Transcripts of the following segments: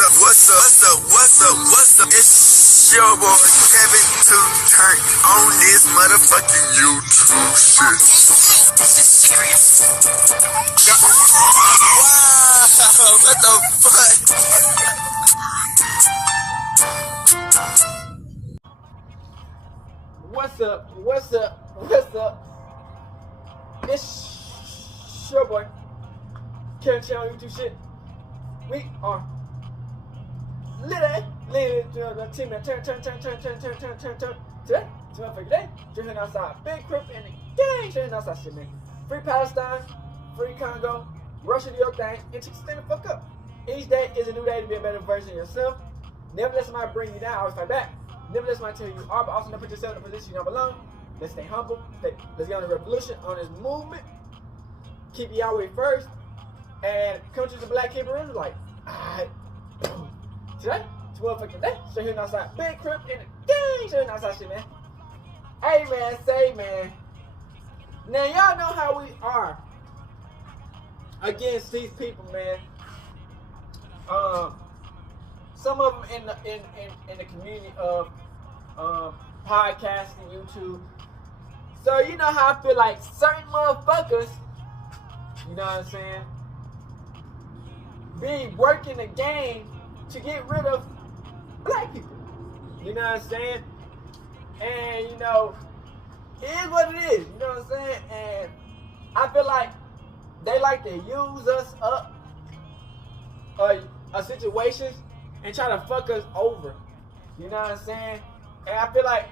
What's up? It's your boy Kevin to turn on this motherfucking YouTube shit. This is serious. Wow, what the fuck? What's up? It's your boy Kevin to on YouTube shit. We are Literally, the team that turn. Today, it's my fucking day. Drinking outside. Big Crip and the gang. Drinking outside shit, man. Free Palestine, free Congo. Russia, do your thing. And just stand the fuck up. Each day is a new day to be a better version of yourself. Never let somebody bring you down. Always fight back. Never let somebody tell you are, but also never put yourself in a position you don't belong. Let's stay humble. Let's get on the revolution, on this movement. Keep Yahweh first. And come to the Black Hebrews like, alright. Today, it's motherfucking day. Straight here outside. Big Crip in the gang. Straight here outside shit, man. Hey, man. Say, man. Now, y'all know how we are against these people, man. Some of them in the community of podcasting, YouTube. So, you know how I feel like certain motherfuckers, you know what I'm saying, be working the game to get rid of black people. You know what I'm saying? And, you know, it is what it is. You know what I'm saying? And I feel like they like to use us up a situations and try to fuck us over. You know what I'm saying? And I feel like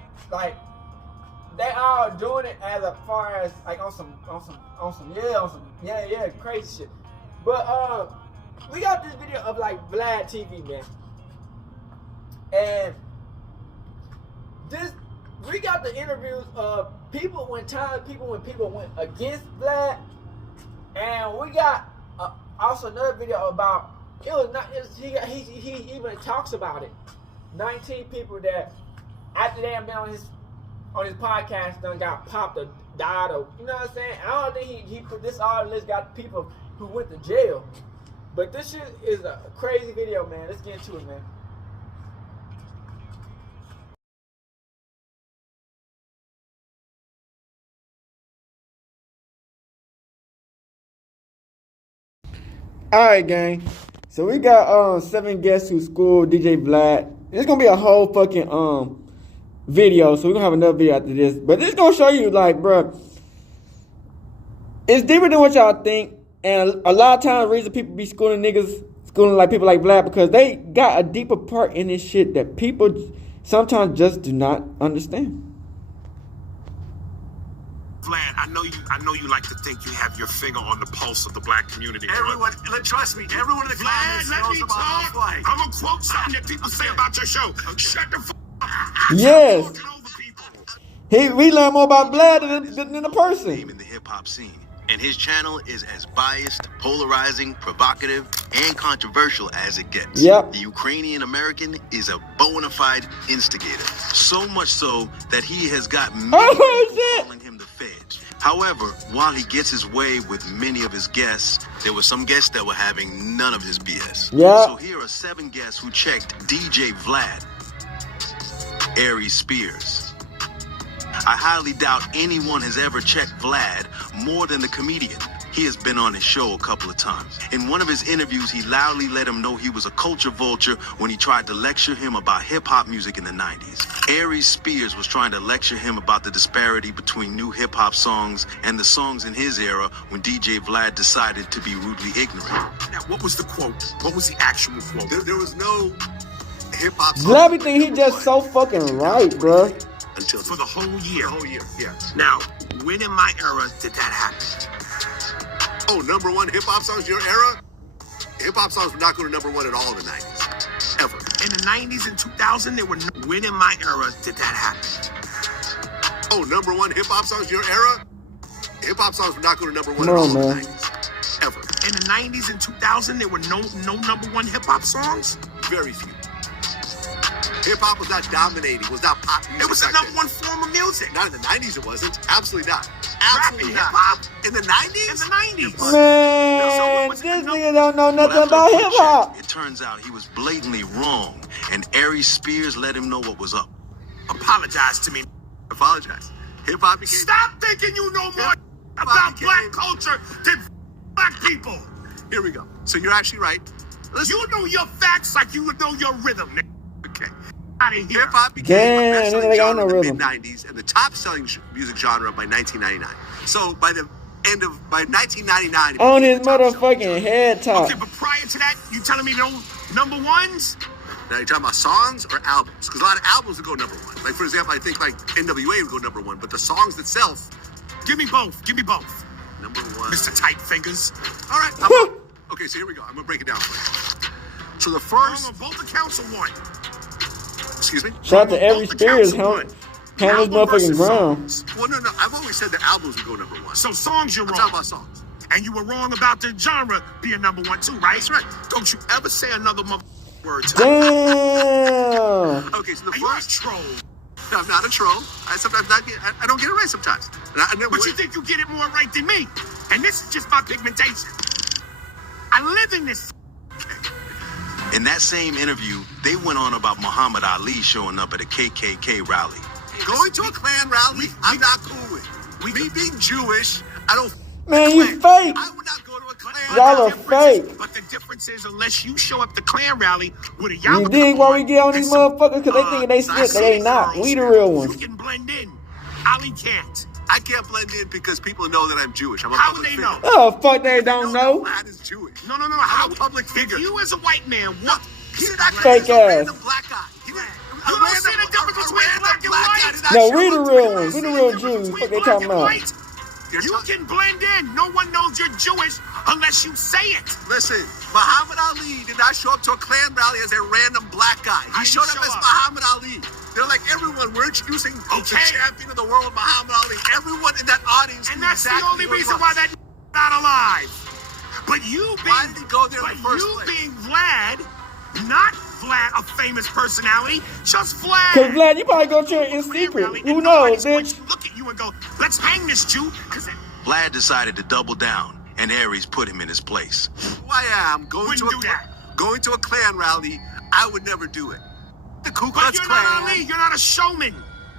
they all doing it as far as like on some crazy shit. But we got this video of like Vladtv, man. And we got the interviews of people when people went against Vlad. And we got also another video about he even talks about it. 19 people that after they have been on his podcast done got popped or died or, you know what I'm saying? I don't think he put this all list got people who went to jail. But this shit is a crazy video, man. Let's get into it, man. Alright, gang. So we got 7 guests who schooled DJ Vlad. It's gonna be a whole fucking video, so we're gonna have another video after this. But this gonna show you, like, bruh, it's deeper than what y'all think. And a lot of times the reason people be schooling like people like Vlad, because they got a deeper part in this shit that people sometimes just do not understand. Vlad, I know you like to think you have your finger on the pulse of the black community. Everyone, trust me, everyone in the comments knows about how flight. I'm gonna quote something that people say about your show. Shut the fuck up. Yes. We learn more about Vlad than the person. In the hip hop scene. And his channel is as biased, polarizing, provocative, and controversial as it gets. Yep. The Ukrainian American is a bona fide instigator. So much so that he has got many people calling him the Feds. However, while he gets his way with many of his guests, there were some guests that were having none of his BS. Yeah. So here are 7 guests who checked DJ Vlad. Aries Spears. I highly doubt anyone has ever checked Vlad more than the comedian. He has been on his show a couple of times. In one of his interviews, he loudly let him know he was a culture vulture when he tried to lecture him about hip-hop music in the 90s. Aries Spears was trying to lecture him about the disparity between new hip-hop songs and the songs in his era when DJ Vlad decided to be rudely ignorant. Now, what was the quote? What was the actual quote? There was no hip-hop song. Vlad be thinking he just so fucking right, bruh. Until for the whole year. The whole year, yes. Now, when in my era did that happen? Oh, number 1 hip-hop songs, your era? Hip-hop songs were not going to number 1 at all in the 90s. Ever. In the 90s and 2000, there were no... When in my era did that happen? Oh, number 1 hip-hop songs, your era? Hip-hop songs were not going to number 1 Come at all on, in the man. 90s. Ever. In the 90s and 2000, there were no number 1 hip-hop songs? Very few. Hip hop was not dominating, was not pop music. It was the back number then. one form of music. Not in the 90s, it wasn't. Absolutely not. Rapping Absolutely hip not. hop In the 90s? in the 90s. Man, this nigga don't know nothing Well, about after hip a quick hop. check, it turns out he was blatantly wrong, and Aries Spears let him know what was up. Apologize to me. Apologize. Hip hop became. Stop thinking you know more about black culture than black people. Here we go. So you're actually right. Listen, You know your facts like you would know your rhythm, nigga. okay. Out of here. Hip hop became Damn, a best-selling they got genre no in the rhythm. mid-90s and the top-selling music genre by 1999. So by 1999, it On became his the top-selling motherfucking genre. head top. Okay, but prior to that, you telling me no number ones? Now you're talking about songs or albums? Because a lot of albums would go number one. Like for example, I think like NWA would go number one, but the songs itself, Give me both. Give me both. number one. Mr. Tight Fingers. All right. Okay, so here we go. I'm gonna break it down for you. So the Wrong first, on both accounts or one? excuse me. Shout out to Both Aries accounts Spears, or one? handle his Album motherfucking versus ground. songs. Well, no. I've always said the albums would go number one. So songs you're I'm wrong. talking about songs. And you were wrong about the genre being number one too, right? That's right. Don't you ever say another word to me. Damn. Okay, so the Are you a first. troll? No, I'm not a troll. I don't get it right sometimes. And I never. But you think you get it more right than me. And this is just my pigmentation. I live in this. In that same interview, they went on about Muhammad Ali showing up at a KKK rally. Going to a Klan rally, I'm not cool with. Me being Jewish, I don't. Man, you Klan. fake. I would not go to a Klan Y'all are rally. fake. But the difference is, unless you show up to Klan rally with a You yarmulke dig why we on get on and these some, motherfuckers? Because they thinking they snitch, but they not. We the real you ones. can blend in. Ali can't. I can't blend in because people know that I'm Jewish. I'm a How would public they figure. know? Oh, fuck, they They don't that know. Vlad is Jewish. No. I'm How a public figure. If you as a white man, what? He did not Fake say a ass. random black guy. He didn't. You don't see the difference between black and white? did not No, show we up the to real me. ones. We the real Jews. What they talking about? You can blend in. No one knows you're Jewish unless you say it. Listen, Muhammad Ali did not show up to a Klan rally as a random black guy. How He did he showed up show as up? Muhammad Ali. They're like, everyone, we're introducing the Okay. champion of the world, Muhammad Ali. Everyone in that audience And knew that's exactly the only who he reason was. why that not alive. But you being, Why did he go there in but the first you place? being Vlad, not Vlad, a famous personality, just Vlad. Because, Vlad, you probably go to it in Klan secret. rally, Who and knows, nobody's going bitch? to look at you and go, let's hang this Jew. Because Vlad decided to double down, and Aries put him in his place. Who I am, going to Wouldn't do that. going to a Klan rally, I would never do it. The Ku But Klux you're Klan. not Ali. You're not a showman.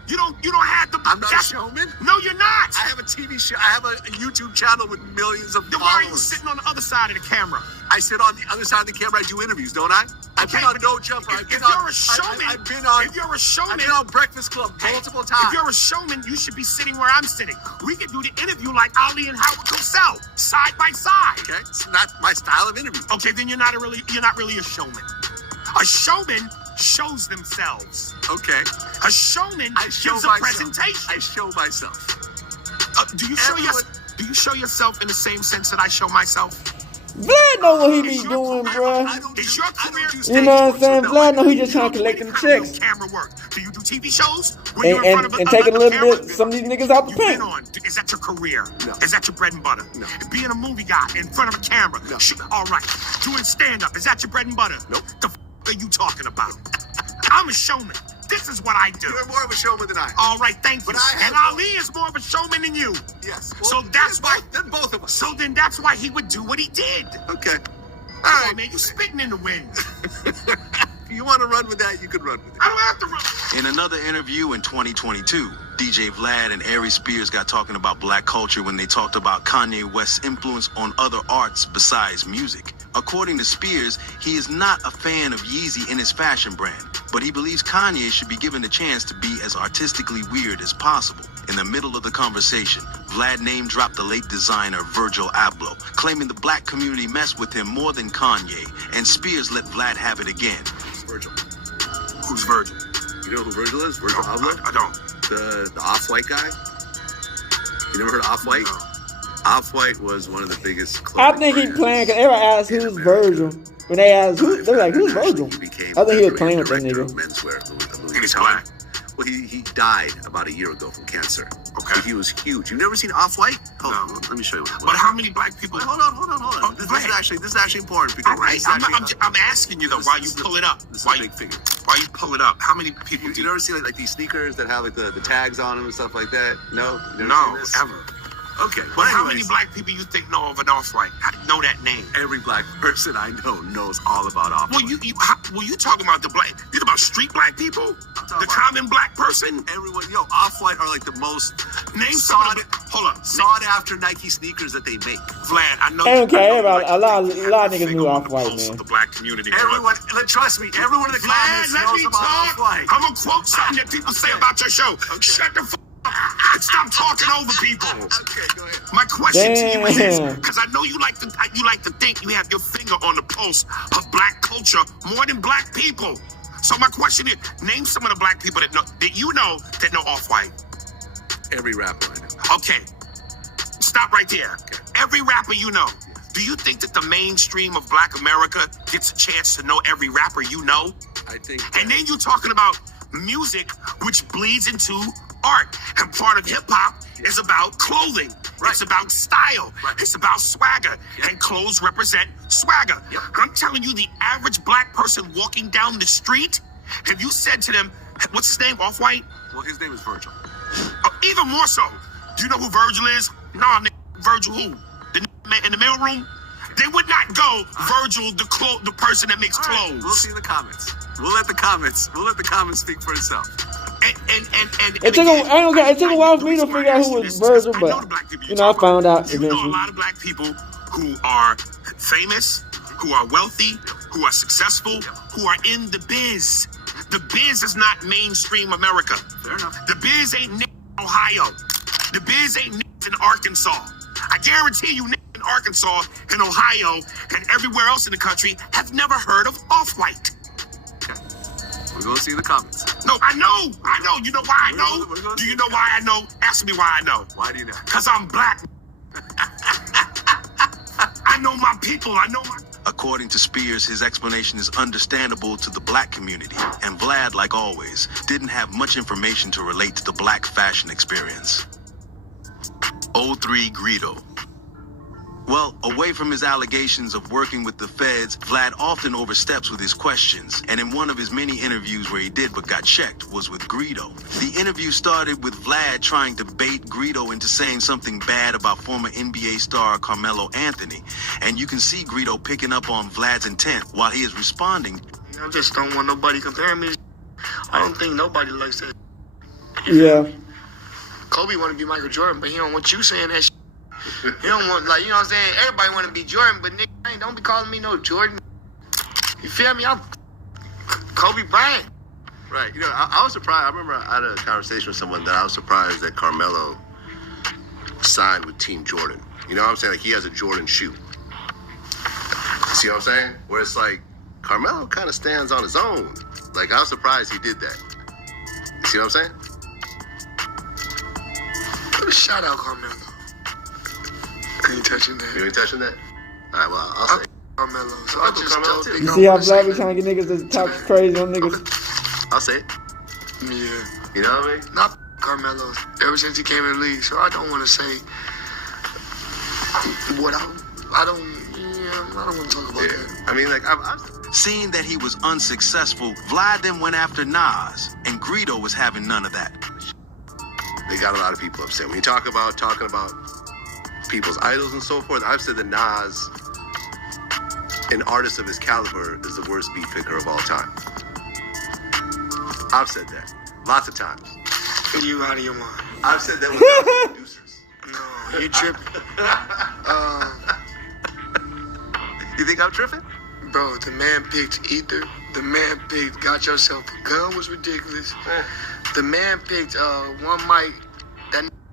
You don't have the. I'm not a showman. No, you're not. I have a TV show. I have a YouTube channel with millions of Then why are you followers. sitting on the other side of the camera? I sit on the other side of the camera. I do interviews, don't I? I've been on but No Jumper. I've If been you're on. a showman, I've been on. if you're a I've showman, been on Breakfast Club multiple times. If you're a showman, you should be sitting where I'm sitting. We could do the interview like Ali and Howard Cosell, side by side. Okay, it's not my style of interview. Okay, then you're not really a showman. A showman shows themselves. Okay, A showman I show gives a myself. presentation. I show myself. Do you Everyone- show yourself in the same sense that I show myself? Vlad know what he be Is your doing, career- bruh. I don't do. Is your I don't career- do You stage know what I'm work, saying? so no, Vlad know he just You trying to don't collect do them any kind of checks. camera work. Do you do TV shows? When you're in And, front of and taking a little camera? bit, some of these niggas out the You've been paint. on. Is that your career? No. Is that your bread and butter? No. Being a movie guy in front of a camera? No. All right. Doing stand-up, is that your bread and butter? Nope. The are you talking about? I'm a showman. This is what I do. You're more of a showman than I am. All right, thank you. But I have- And Ali is more of a showman than you. Yes. So that's then why- Then both of us. So then that's why he would do what he did. Okay. All Come on, right. man. You spitting in the wind. If you want to run with that, you can run with it. I don't have to run. In another interview in 2022, DJ Vlad and Aries Spears got talking about black culture when they talked about Kanye West's influence on other arts besides music. According to Spears, he is not a fan of Yeezy in his fashion brand, but he believes Kanye should be given the chance to be as artistically weird as possible. In the middle of the conversation, Vlad name-dropped the late designer Virgil Abloh, claiming the black community messed with him more than Kanye, and Spears let Vlad have it again. Virgil. Who's Virgil? You know who Virgil is? Virgil Abloh? I don't. The Off-White guy? You never heard of Off-White? No. Off-White was one of the biggest I clothing think he brands playing because everyone asked in who's America. Virgil. When they asked, they're like, who's Virgil? He became I think he was the playing with that director nigga. of menswear, Louis He's Vuitton. black. Well, he died about a year ago from cancer. Okay. He was huge. You've never seen Off-White? Oh, No. let me show you. But how many black people? Wait, hold on. This is actually important because All right, I'm asking you though. Why you pull it up? This is Why a you big figure. Why you pull it up? How many people? You never see like these sneakers that have like the tags on them and stuff like that? No, you never No, seen this? ever. Okay. But how anyways, many black people you think know of an Off-White? Know that name? Every black person I know knows all about Off-White. Well, you talking about the black? You talking about street black people? The common black person? Everyone, Off-White are like the most Name sought, some. Hold up, sought after Nike sneakers that they make. Vlad, I know. Okay, I know a lot of you niggas finger knew on the Off-White, pulse man. of the black community. Everyone, trust me, everyone in the Vlad, comments let knows me about talk. Off-White. I'm gonna quote something that people say about your show. Shut the f up and stop talking over people. Okay, go ahead. My question to you is, Damn. because I know you like to think you have your finger on the pulse of black culture more than black people. So my question is, name some of the black people that you know that know Off-White. Every rapper I know. Okay, stop right there. Every rapper you know. Do you think that the mainstream of black America gets a chance to know every rapper you know? I think. And then you're talking about music, which bleeds into art. And part of hip hop is about clothing. Right. It's about style. Right. It's about swagger. Yep. And clothes represent swagger. Yep. I'm telling you, the average black person walking down the street, if you said to them, what's his name, Off-White? Well, his name is Virgil. Even more so, do you know who Virgil is? Nah, Virgil who? The man in the mailroom? They would not go Virgil, the person that makes clothes. We'll see in the comments. We'll let the comments speak for itself. It took a while for me to figure out who was Virgil, but I found out You know a eventually. lot of black people who are famous, who are wealthy, who are successful, who are in the biz. The biz is not mainstream America. Fair enough. The biz ain't in Ohio. The biz ain't in Arkansas. I guarantee you niggas in Arkansas and Ohio and everywhere else in the country have never heard of Off-White. Okay. We're going to see the comments. No, I know. You know why I know? We're gonna Do you see know the why I know? Ask me why I know. Why do you know? Because I'm black. I know my people. I know my... According to Spears, his explanation is understandable to the black community, and Vlad, like always, didn't have much information to relate to the black fashion experience. 03 Greedo. Well, away from his allegations of working with the feds, Vlad often oversteps with his questions, and in one of his many interviews where he did but got checked was with Greedo. The interview started with Vlad trying to bait Greedo into saying something bad about former NBA star Carmelo Anthony, and you can see Greedo picking up on Vlad's intent while he is responding. I just don't want nobody comparing me. I don't think nobody likes that. Yeah. Kobe want to be Michael Jordan, but he don't want you saying that shit. He don't want, like, you know what I'm saying? Everybody want to be Jordan, but nigga, don't be calling me no Jordan. You feel me? I'm Kobe Bryant. Right. I was surprised. I remember I had a conversation with someone that I was surprised that Carmelo signed with Team Jordan. You know what I'm saying? Like, he has a Jordan shoe. See what I'm saying? Where it's like, Carmelo kind of stands on his own. Like, I was surprised he did that. You see what I'm saying? Shout out Carmelo. I ain't touching that. You ain't touching that? All right, well, I'll say. Carmelo. So I just Carmelo don't too. think You I see how wanna say Vlad be that. trying to get niggas to talk crazy on niggas? I'll say it. Yeah. You know what I mean? Not Carmelo. Ever since he came in the league, so I don't want to say what I don't want to talk about that. I mean, like, Seeing that he was unsuccessful, Vlad then went after Nas, and Greedo was having none of that. they got a lot of people upset. When you talking about people's idols and so forth, I've said that Nas, an artist of his caliber, is the worst beat picker of all time. I've said that lots of times. You out of your mind. I've said that with producers. No, you tripping. You think I'm tripping? Bro, the man picked Ether. The man picked Got Yourself a Gun was ridiculous. The man picked one mic.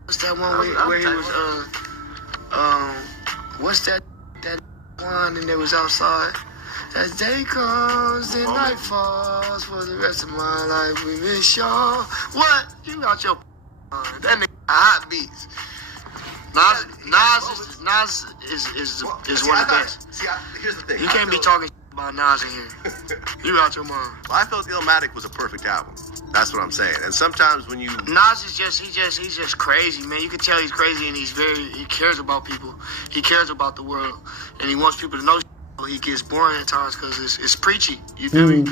What's that one where he was what's that one and it was outside? As day comes and night falls, for the rest of my life we miss y'all. What? You got your mind. That nigga hot beats. Nas is one of the best. See, here's the thing. You can't be talking about Nas in here. You out your mind. Well, I felt Illmatic was a perfect album. That's what I'm saying. And sometimes when you Nas is he's just crazy, man. You can tell he's crazy and he cares about people. He cares about the world. And he wants people to know. He gets boring at times because it's preachy. You feel me?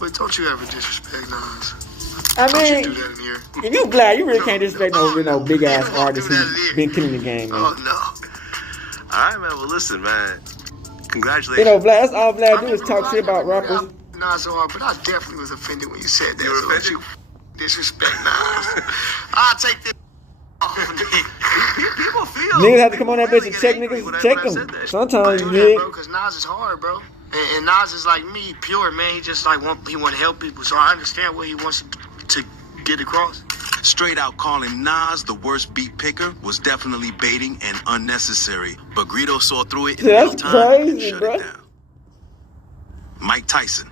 But don't you ever disrespect Nas. I Don't mean, you do that in here. if you Vlad, you really can't disrespect no big ass artist who's been killing the game, man. Oh, no. all right, man. Well, listen, man. Congratulations. You know, Vlad, that's all Vlad do is talk shit about rappers. Nas so hard, but I definitely was offended when you said that. You were offended? So you disrespect Nas. I'll take this. People feel Niggas have to come on that bitch really and check get angry niggas, when I check said them. that. Sometimes Do you that, dig. bro, because Nas is hard, bro. And Nas is like me, pure, man. He just like want to help people. So I understand what he wants to get across. Straight out calling Nas the worst beat picker was definitely baiting and unnecessary, but Greedo saw through it in That's real time and crazy, shut bro. it down. Mike Tyson.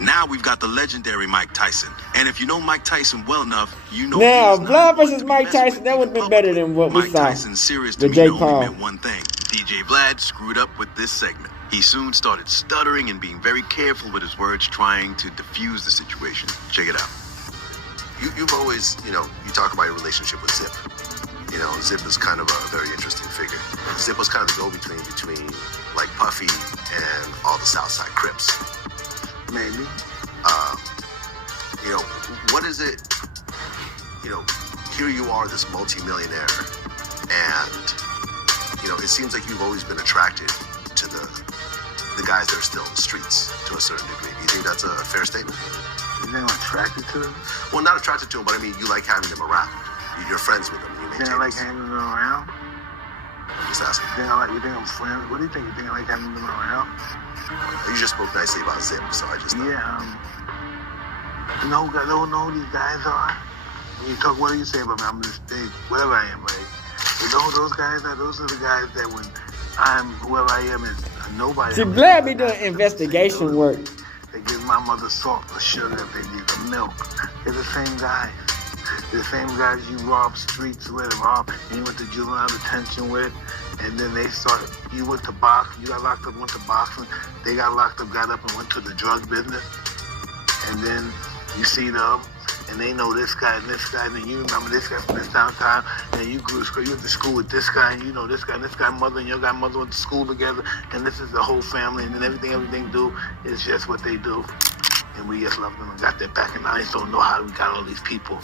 Now we've got the legendary Mike Tyson. And if you know Mike Tyson well enough, you know Now, he is Vlad not versus one to be Mike messed with Tyson, that would've been publicly. better than what we Mike saw Tyson's serious with to me Jake only Paul. meant one thing. DJ Vlad screwed up with this segment. He soon started stuttering and being very careful with his words, trying to diffuse the situation. Check it out. You've always, you talk about your relationship with Zip. Zip is kind of a very interesting figure. Zip was kind of the go-between between like Puffy and all the Southside Crips. Maybe. What is it? Here you are, this multimillionaire, and it seems like you've always been attracted to the guys that are still in the streets to a certain degree. Do you think that's a fair statement? You think I'm attracted to him? Well, not attracted to them, but I mean, you like having them around. You're friends with them. You maintain I like this. hanging them around? I'm just asking. You think I'm friends? What do you think? You think I like having them around? You just spoke nicely about Zip, so I just thought. You know who these guys are? When you talk, what do you say about me? I'm this big, whatever I am, right? You know who those guys are? Those are the guys that when I'm whoever I am is nobody. See, Vlad be doing investigation work. They give my mother salt or sugar if they need the milk. They're the same guys. They're the same guys you rob streets with, and you went to juvenile detention with, and then you went to box, you got locked up, went to boxing, they got locked up, got up and went to the drug business, and then you see them, and they know this guy, and then you remember this guy from this downtime, and you grew to school, you went to school with this guy, and you know this guy, and this guy mother, and your guy mother went to school together, and this is the whole family, and then everything do is just what they do. And we just love them and got their back, and I just don't know how we got all these people.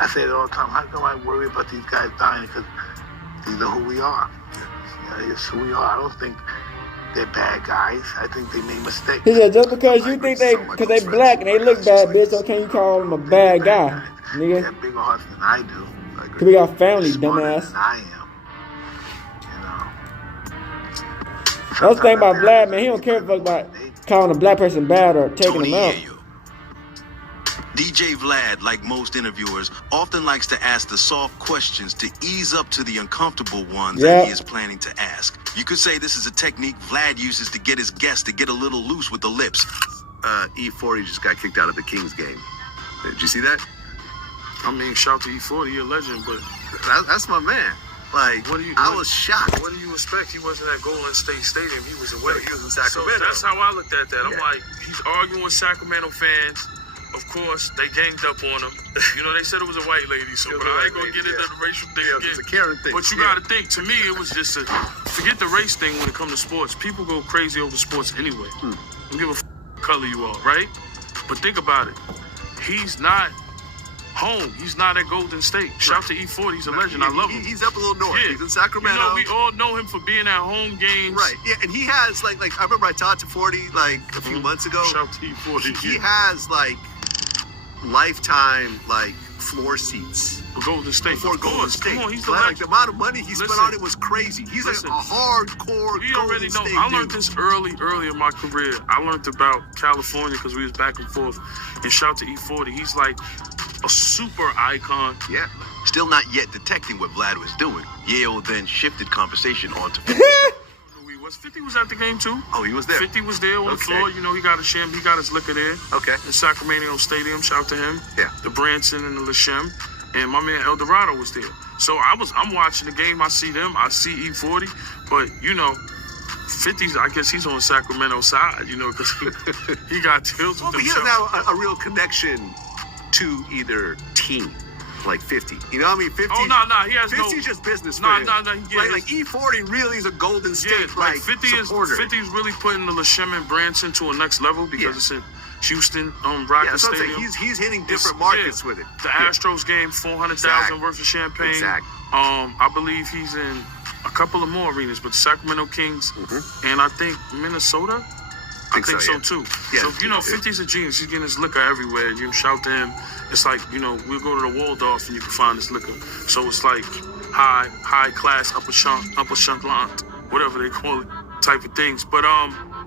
I say it all the time, how come I worry about these guys dying? Because these are who we are. It's who we are. I don't think they're bad guys. I think they made mistakes. He said, just because you think because they black and they look bad, bitch, so can you call them a bad guy, They nigga? have bigger hearts than I do. Cause we got family, Smarter dumbass. than I am. That's the thing about Vlad, man. He don't care about calling a black person bad or taking Tony them out. Yayo. DJ Vlad, like most interviewers, often likes to ask the soft questions to ease up to the uncomfortable ones that he is planning to ask. You could say this is a technique Vlad uses to get his guests to get a little loose with the lips. E40 just got kicked out of the Kings game. Did you see that? I mean, shout to E40, you're a legend, but That's my man. Like, I was shocked. What do you expect? He wasn't at Golden State Stadium. He was away. He was in Sacramento. So that's how I looked at that. I'm Yeah. like, he's arguing with Sacramento fans. Of course, they ganged up on him. They said it was a white lady, so but I ain't gonna get into the racial thing again. It was a Karen thing. But you gotta think, to me, it was just forget the race thing when it comes to sports. People go crazy over sports anyway. Don't give a color you are, right? But think about it. He's not home. He's not at Golden State. Shout to E40. He's a legend. I love him. He's up a little north. Yeah. He's in Sacramento. We all know him for being at home games. Right. Yeah, and he has like I remember I talked to 40 like a few months ago. Shout to E40. He has like lifetime like floor seats For Golden State. before Of Golden course. State. Come on, he's the Like legend. the amount of money he spent Listen. on it was crazy. He's Listen. a hardcore We Golden already know. State I learned dude. this early in my career. I learned about California because we was back and forth. And shout to E40. He's like a super icon. Yeah. Still not yet detecting what Vlad was doing, Yayo then shifted conversation onto 50. He was 50 was at the game too. Oh, he was there. 50 was there on the Okay. floor. He got he got his liquor there. Okay. In Sacramento Stadium. Shout to him. Yeah. The Branson and the Lashem. And my man El Dorado was there. So I'm watching the game. I see them. I see E40. But 50's, I guess he's on Sacramento side, you know, because he got deals with But he himself. doesn't have a real connection to either team, like 50. You know what I mean? 50. Oh, no, he has 50's just business for No, him. Like E40 really is a Golden State like 50 supporter. 50 is really putting the LeShem and Branson to a next level because it's in Houston, Rocket that's what I'm Stadium. saying. He's hitting different markets with it. The Astros game, 400,000 worth of champagne. Exactly. I believe he's in a couple of more arenas, but the Sacramento Kings and I think Minnesota. I think so too. Yeah, so, you know, 50's a genius. He's getting his liquor everywhere. You shout to him. It's like, you know, we'll go to the Waldorf and you can find his liquor. So it's like high class, upper chunklant, whatever they call it, type of things. But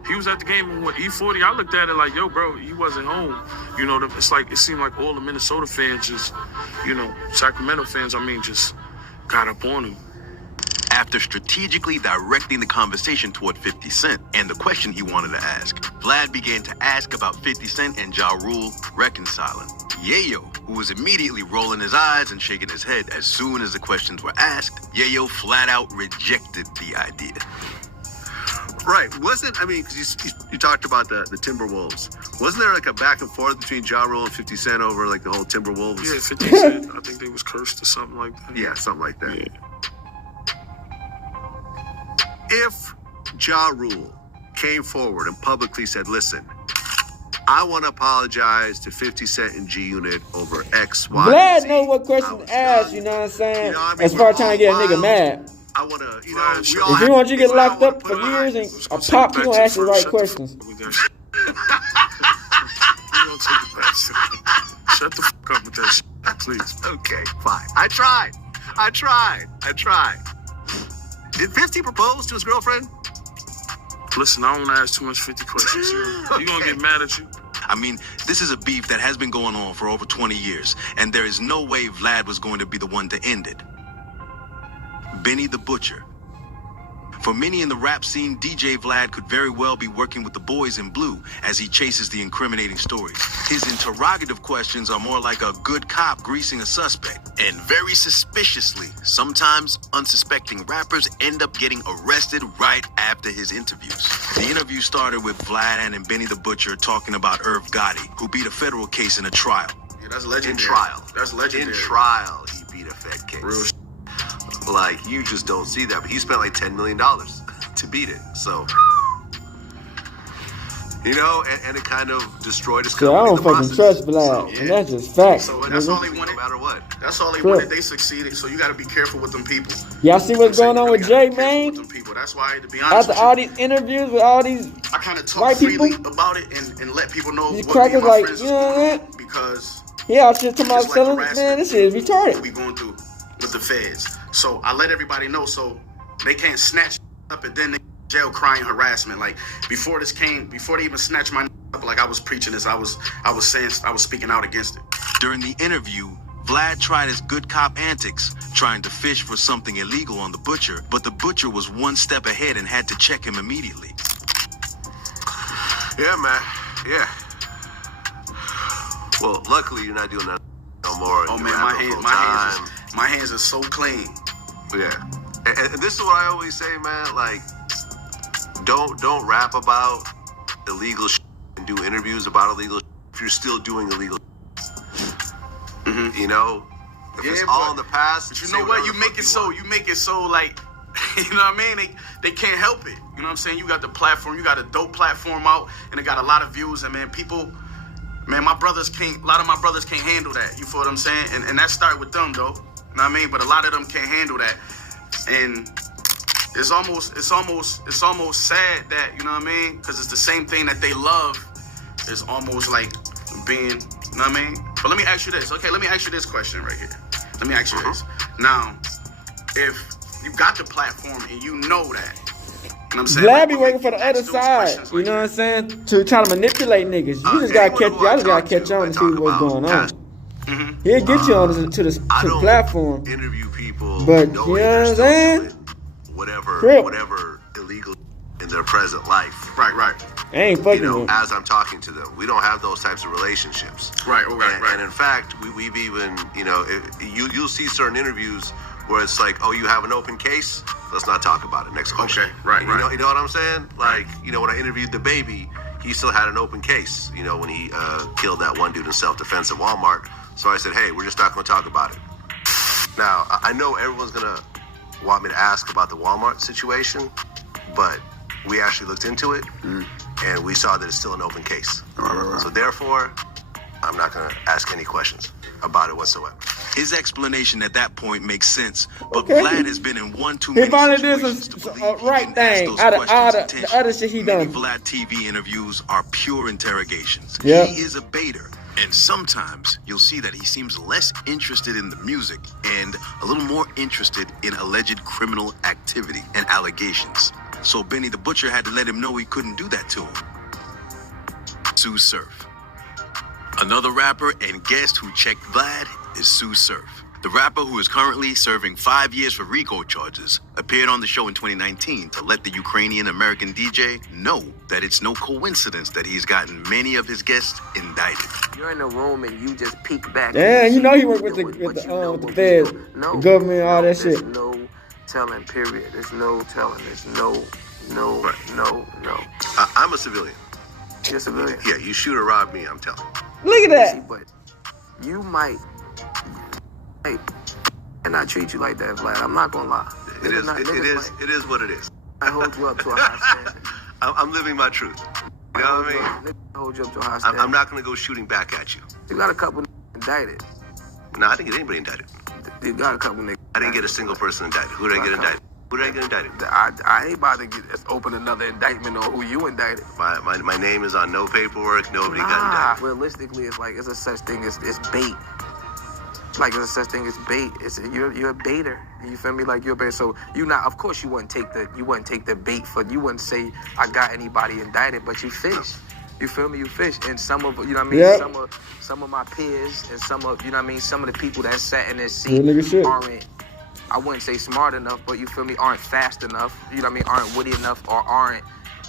he was at the game with E40. I looked at it like, yo, bro, he wasn't home. You know, it's like, it seemed like all the Minnesota fans just, you know, Sacramento fans, I mean, just got up on him. After strategically directing the conversation toward 50 Cent and the question he wanted to ask, Vlad began to ask about 50 Cent and Ja Rule reconciling. Yayo, who was immediately rolling his eyes and shaking his head as soon as the questions were asked, Yayo flat out rejected the idea. Right. Because you talked about the Timberwolves. Wasn't there like a back and forth between Ja Rule and 50 Cent over like the whole Timberwolves? Yeah, 50 Cent, I think they was cursed or something like that. Yeah, something like that. Yeah. If Ja Rule came forward and publicly said, listen, I want to apologize to 50 Cent and G Unit over X, Y, Vlad Z. know what question to ask, you know what I'm saying? As far as trying to get a nigga mad. I want to, you know, Right, we sure. all If he have wants you to get things locked I wanna up put for behind. years and a Let's pop, take he it gonna back ask to the right first. questions. We gonna take it back. Shut the fuck up with that shit, please. Okay, fine. I tried. Did 50 propose to his girlfriend? Listen, I don't want to ask too much 50 questions. He gonna get mad at you. I mean, this is a beef that has been going on for over 20 years, and there is no way Vlad was going to be the one to end it. Benny the Butcher. For many in the rap scene, DJ Vlad could very well be working with the boys in blue as he chases the incriminating stories. His interrogative questions are more like a good cop greasing a suspect. And very suspiciously, sometimes unsuspecting rappers end up getting arrested right after his interviews. The interview started with Vlad and Benny the Butcher talking about Irv Gotti, who beat a federal case in a trial. Yeah, that's legendary. In trial. That's legendary. In trial, he beat a Fed case. Real shit. Like, you just don't see that. But he spent like $10 million to beat it. So, you know, and it kind of destroyed his So company. I in don't the fucking process. trust Vlad, So, and that's just facts. So that's nigga. all they wanted. No matter what. That's all they Sure. wanted. They succeeded. So you got to be careful with them people. Y'all see what's going on with Jay, With man? them people. That's why, to be honest After with all you, these interviews with all these I kind of talk white freely people, about it and let people know these what me and crackers my like, friends you is know what going I'm on, because he out here talking about Just like selling, harassment. man, this is retarded. what we going through with the feds. So I let everybody know so they can't snatch up and then they jail crying harassment. Like before they even snatched my up, like I was preaching this, I was speaking out against it. During the interview, Vlad tried his good cop antics, trying to fish for something illegal on the Butcher, but the Butcher was one step ahead and had to check him immediately. Yeah, man. Yeah. Well, luckily you're not doing that no more. Oh You man, rap my hands are so clean. Yeah. And this is what I always say, man. Like, don't rap about illegal shit and do interviews about illegal shit if you're still doing illegal shit. You know? If it's all in the past. But you say know what? whatever You the make fuck it so want. you make it so like you know what I mean? They can't help it. You know what I'm saying? You got the platform, you got a dope platform out, and it got a lot of views, and man, people, man, a lot of my brothers can't handle that. You feel what I'm saying? And that started with them though. You know what I mean? But a lot of them can't handle that. And it's almost sad that, you know what I mean? Because it's the same thing that they love. It's almost like being, you know what I mean? But let me ask you this. Okay, let me ask you this question right here. Let me ask you this. Now, if you got the platform and you know that, you know what I'm saying? Vlad Like, be what working make for you the ask other those side, questions you like know what I'm that? saying? To try to manipulate niggas. You just gotta catch, y'all just gotta catch on and see what's going on. He'll get you on to the I don't platform. interview people. But, knowing you know they're what I'm still saying? doing Whatever Crip. illegal in their present life. Right. I ain't You fucking know, with him. as I'm talking to them, we don't have those types of relationships. Right. And in fact, we've even, you know, you'll see certain interviews where it's like, oh, you have an open case? Let's not talk about it. Next question. Okay, right. You know what I'm saying? Like, you know, when I interviewed the baby, he still had an open case, you know, when he killed that one dude in self-defense at Walmart. So I said, hey, we're just not going to talk about it. Now, I know everyone's going to want me to ask about the Walmart situation, but we actually looked into it, and we saw that it's still an open case. So therefore, I'm not going to ask any questions about it whatsoever. His explanation at that point makes sense, but Okay. Vlad has been in one too He many finally did situations to some believe he right didn't ask thing those out of all questions the intentionally. other shit he Many done. Vladtv interviews are pure interrogations. Yeah. He is a baiter, and sometimes you'll see that he seems less interested in the music and a little more interested in alleged criminal activity and allegations. So Benny the Butcher had to let him know he couldn't do that to him. Sue Surf. Another rapper and guest who checked Vlad is Sue Surf. The rapper, who is currently serving 5 years for RICO charges, appeared on the show in 2019 to let the Ukrainian-American DJ know that it's no coincidence that he's gotten many of his guests indicted. You're in a room and you just peek back. Damn, and you know he worked see with what the you know, the what feds, we know. the government, all that There's shit. no telling, period. There's no telling. There's no. Right. I'm a civilian. You're a civilian. Yeah, you shoot or rob me, I'm telling you. Look at See, that. but you might. Hey, and I treat you like that, Vlad. I'm not gonna lie. It is what it is. I hold you up to a high standard. I'm living my truth. You know what I mean? I hold you up to a high standard. I'm not going to go shooting back at you. You got a couple indicted. No, I didn't get anybody indicted. You got a couple niggas. I didn't get a single person indicted. Who did I get indicted? Who did I get indicted? I ain't about to open another indictment on who you indicted. My name is on no paperwork. Nobody got indicted. Realistically, it's like it's a such thing as bait. Like there's a such thing as bait. You're a baiter. You feel me? Like you're a baiter. So you not. Of course, you wouldn't take the bait for. You wouldn't say I got anybody indicted, but you fish. You feel me? You fish, and some of you know what I mean. Yep. Some of my peers and some of you know what I mean. Some of the people that sat in this Real nigga seat shit. aren't. I wouldn't say smart enough, but you feel me? Aren't fast enough. You know what I mean? Aren't witty enough or aren't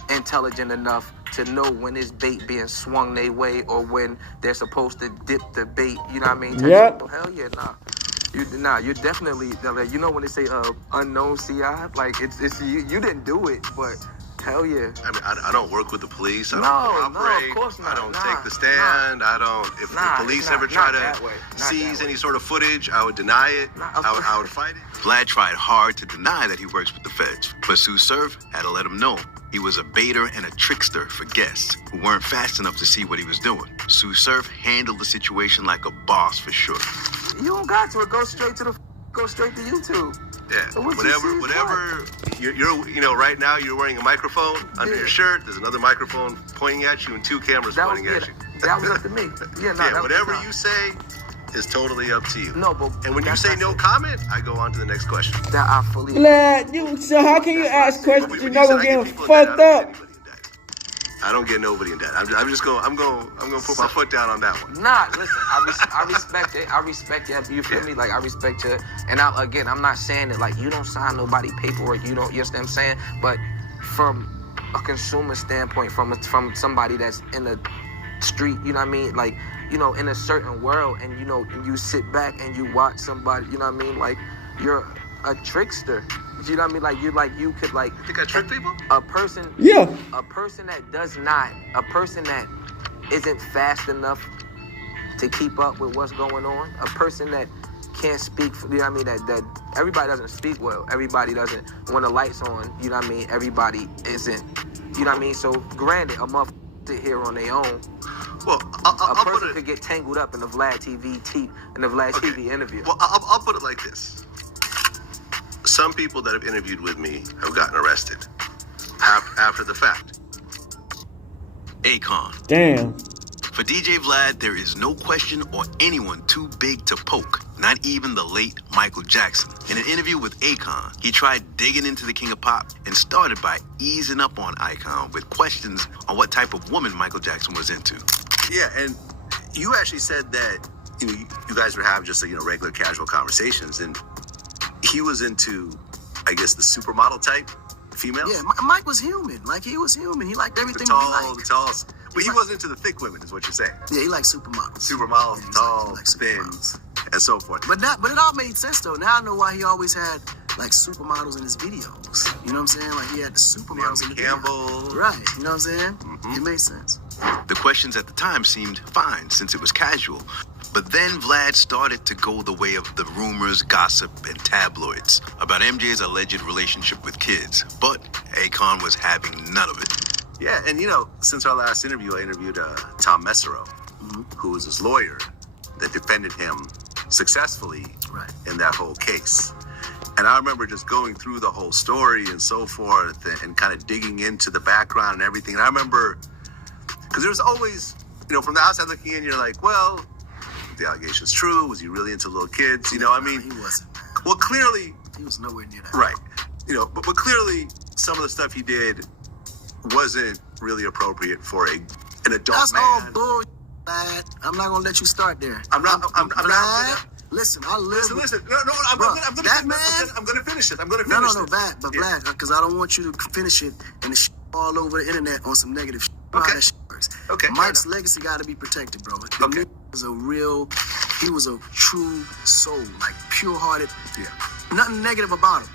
intelligent enough to know when it's bait being swung their way or when they're supposed to dip the bait. You know what I mean? Yep. Oh, hell yeah, nah. You're definitely, you know when they say unknown CI, like it's you didn't do it, but hell yeah. I mean, I don't work with the police. I don't No, cooperate. of course not. I don't Nah, take the stand. nah. I don't. If Nah, the police not- ever not try that to way. Not seize that any way. sort of footage, I would deny it. Nah, of I would fight it. Vlad tried hard to deny that he works with the feds, but Sue Surf had to let him know he was a baiter and a trickster for guests who weren't fast enough to see what he was doing. Sue Surf handled the situation like a boss for sure. You don't got to. Go straight to YouTube. Yeah, So what you see is whatever. You're you know, right now you're wearing a microphone under Yeah. your shirt. There's another microphone pointing at you and two cameras That was pointing at you. That was up to me. Yeah, no. Yeah, whatever you say is totally up to you. No, but And when you that's say not no it. comment, I go on to the next question. That I fully. Vlad, so how can you ask questions When you you know said we're I get getting people fucked indicted, up? I don't get nobody indicted. I'm just going. I'm going to put my foot down on that one. Nah, listen, I respect it. I respect you. You feel me? Like, I respect you. And I'm not saying that, like, you don't sign nobody paperwork. You don't, you understand what I'm saying? But from a consumer standpoint, from somebody that's in the street, you know what I mean? Like, you know, in a certain world, and, you know, you sit back and you watch somebody, you know what I mean? Like, you're a trickster. You know what I mean? You could You think I trick people? a person Yeah. a person that isn't fast enough to keep up with what's going on, a person that can't speak, you know what I mean, that everybody doesn't speak well, everybody doesn't, when the lights on, you know what I mean, everybody isn't, you know what I mean, so granted, a motherfucker sit here on their own, Well, a I'll put person it. could get tangled up in the Vlad TV interview. Well, I'll put it like this. Some people that have interviewed with me have gotten arrested after the fact. Akon. Damn. For DJ Vlad, there is no question or anyone too big to poke, not even the late Michael Jackson. In an interview with Akon, he tried digging into the King of Pop and started by easing up on Akon with questions on what type of woman Michael Jackson was into. Yeah, and you actually said that you guys would have just regular casual conversations, and he was into, I guess, the supermodel type females. Yeah, Mike was human. Like, he was human. He liked everything the we tall, like. but he wasn't into the thick women, is what you're saying. Yeah, he liked supermodels. Supermodels, Yeah, he tall, likes thin. supermodels. and so forth. But it all made sense though. Now I know why he always had like supermodels in his videos. You know what I'm saying? Like he had the supermodels in the Campbell. video. Right. You know what I'm saying? It made sense. The questions at the time seemed fine since it was casual. But then Vlad started to go the way of the rumors, gossip, and tabloids about MJ's alleged relationship with kids. But Akon was having none of it. Yeah, and you know, since our last interview, I interviewed Tom Messero, who was his lawyer that defended him successfully in that whole case. And I remember just going through the whole story and so forth and kind of digging into the background and everything. And I remember, because there was always, you know, from the outside looking in, you're like, well, the allegation's true. Was he really into little kids? You know, I mean, He wasn't. well, clearly, He was nowhere near that. right. You know, but clearly some of the stuff he did wasn't really appropriate for an adult That's man. all bull, Vlad. I'm not gonna let you start there. I'm not Vlad, listen, I live. Listen. No, I'm Bro, gonna that I'm man. gonna finish it. I'm gonna No, finish no, it. Vlad, but Vlad, because I don't want you to finish it and the shit all over the internet on some negative shit. You know how that shit works. Okay, Mike's legacy got to be protected, bro. The Okay. nigga he was a true soul, like pure-hearted. Yeah. Nothing negative about him.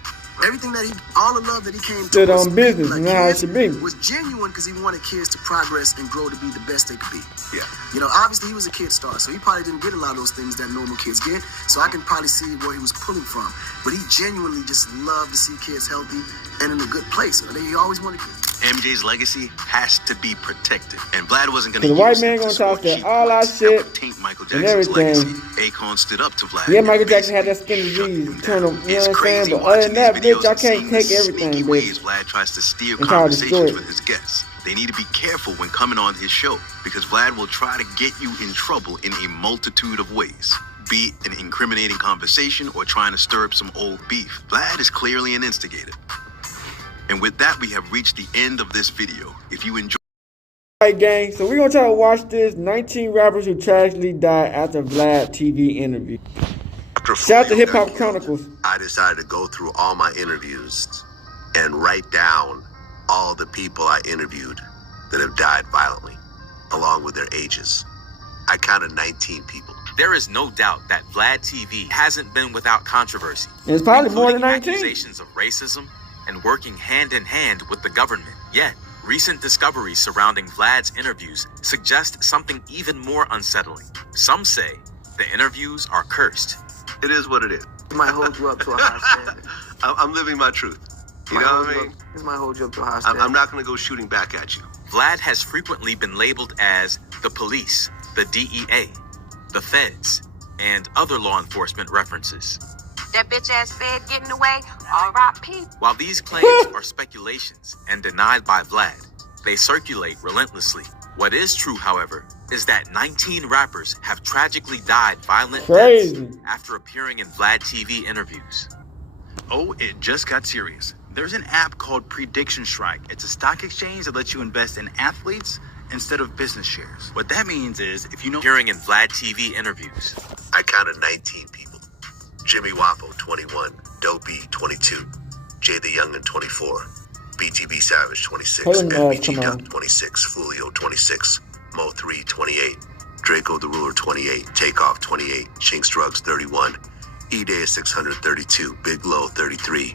Everything that all the love that he came Stood to us on business, like you know how it kids should be. was genuine because he wanted kids to progress and grow to be the best they could be. Yeah. You know, obviously he was a kid star, so he probably didn't get a lot of those things that normal kids get. So I can probably see where he was pulling from. But he genuinely just loved to see kids healthy and in a good place. He always wanted kids. MJ's legacy has to be protected, and Vlad wasn't going to The use white it man to gonna score talk that cheap all our points that shit would taint Michael and Jackson's legacy. everything. Akon stood up to Vlad. Yeah, and Michael Jackson had that basically skin shut disease. him Turn down. him, you know It's what I'm saying? crazy But other watching than that, these bitch, videos I and can't seeing take the everything, sneaky bitch. ways Vlad tries to steer And try to destroy conversations it. with his guests. They need to be careful when coming on his show because Vlad will try to get you in trouble in a multitude of ways. Be it an incriminating conversation or trying to stir up some old beef. Vlad is clearly an instigator. And with that, we have reached the end of this video. If you enjoy Alright, gang, so we're gonna try to watch this 19 rappers who tragically died after Vladtv interview. After Shout out to Fulio Hip got Hop killed, Chronicles. I decided to go through all my interviews and write down all the people I interviewed that have died violently, along with their ages. I counted 19 people. There is no doubt that Vladtv hasn't been without controversy. And it's probably more than including 19. accusations of racism and working hand in hand with the government. Yet, recent discoveries surrounding Vlad's interviews suggest something even more unsettling. Some say the interviews are cursed. It is what it is. It might hold you up to a high standard. I'm living my truth. You know what I mean? This might hold you up to a high standard. I'm not going to go shooting back at you. Vlad has frequently been labeled as the police, the DEA, the feds, and other law enforcement references. That bitch ass fed getting away, R.I.P. While these claims are speculations and denied by Vlad, they circulate relentlessly. What is true, however, is that 19 rappers have tragically died violent Crazy. deaths after appearing in Vladtv interviews. Oh, it just got serious. There's an app called Prediction Strike. It's a stock exchange that lets you invest in athletes instead of business shares. What that means is if you know Appearing in Vladtv interviews. I counted 19 people. Jimmy Wapo, 21. Dopey, 22. Jay the Youngin, 24. BTB Savage, 26. Hold on, MBG come on. Duck, 26. Fulio, 26. Mo 3, 28. Draco the Ruler, 28. Takeoff, 28. Chinks Drugs, 31. E-Day, 632. Big Low, 33.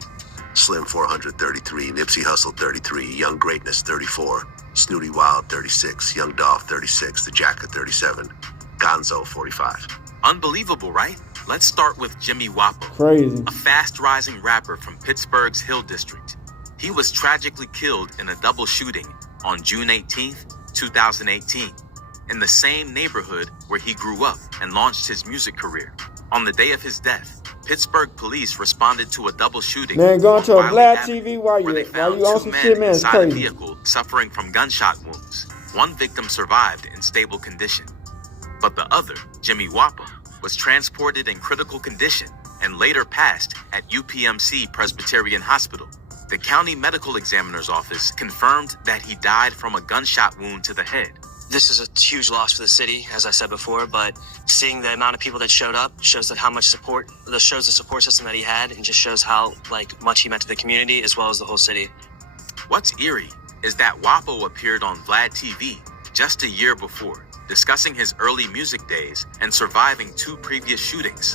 Slim, 433. Nipsey Hussle, 33. Young Greatness, 34. Snooty Wild, 36. Young Dolph, 36. The Jacket, 37. Gonzo, 45. Unbelievable, right? Let's start with Jimmy Wapo, Crazy. a fast-rising rapper from Pittsburgh's Hill District. He was tragically killed in a double shooting on June 18th, 2018, in the same neighborhood where he grew up and launched his music career. On the day of his death, Pittsburgh police responded to a double shooting. Man, going to on a Wiley Vladtv Avenue, while where they you found on two some men shit, man, it's inside a crazy. vehicle suffering from gunshot wounds. One victim survived in stable condition, but the other, Jimmy Wapo, was transported in critical condition and later passed at UPMC Presbyterian Hospital. The county medical examiner's office confirmed that he died from a gunshot wound to the head. This is a huge loss for the city, as I said before, but seeing the amount of people that showed up shows that how much support, shows the support system that he had, and just shows how much he meant to the community as well as the whole city. What's eerie is that Wapo appeared on Vladtv just a year before. discussing his early music days and surviving 2 previous shootings,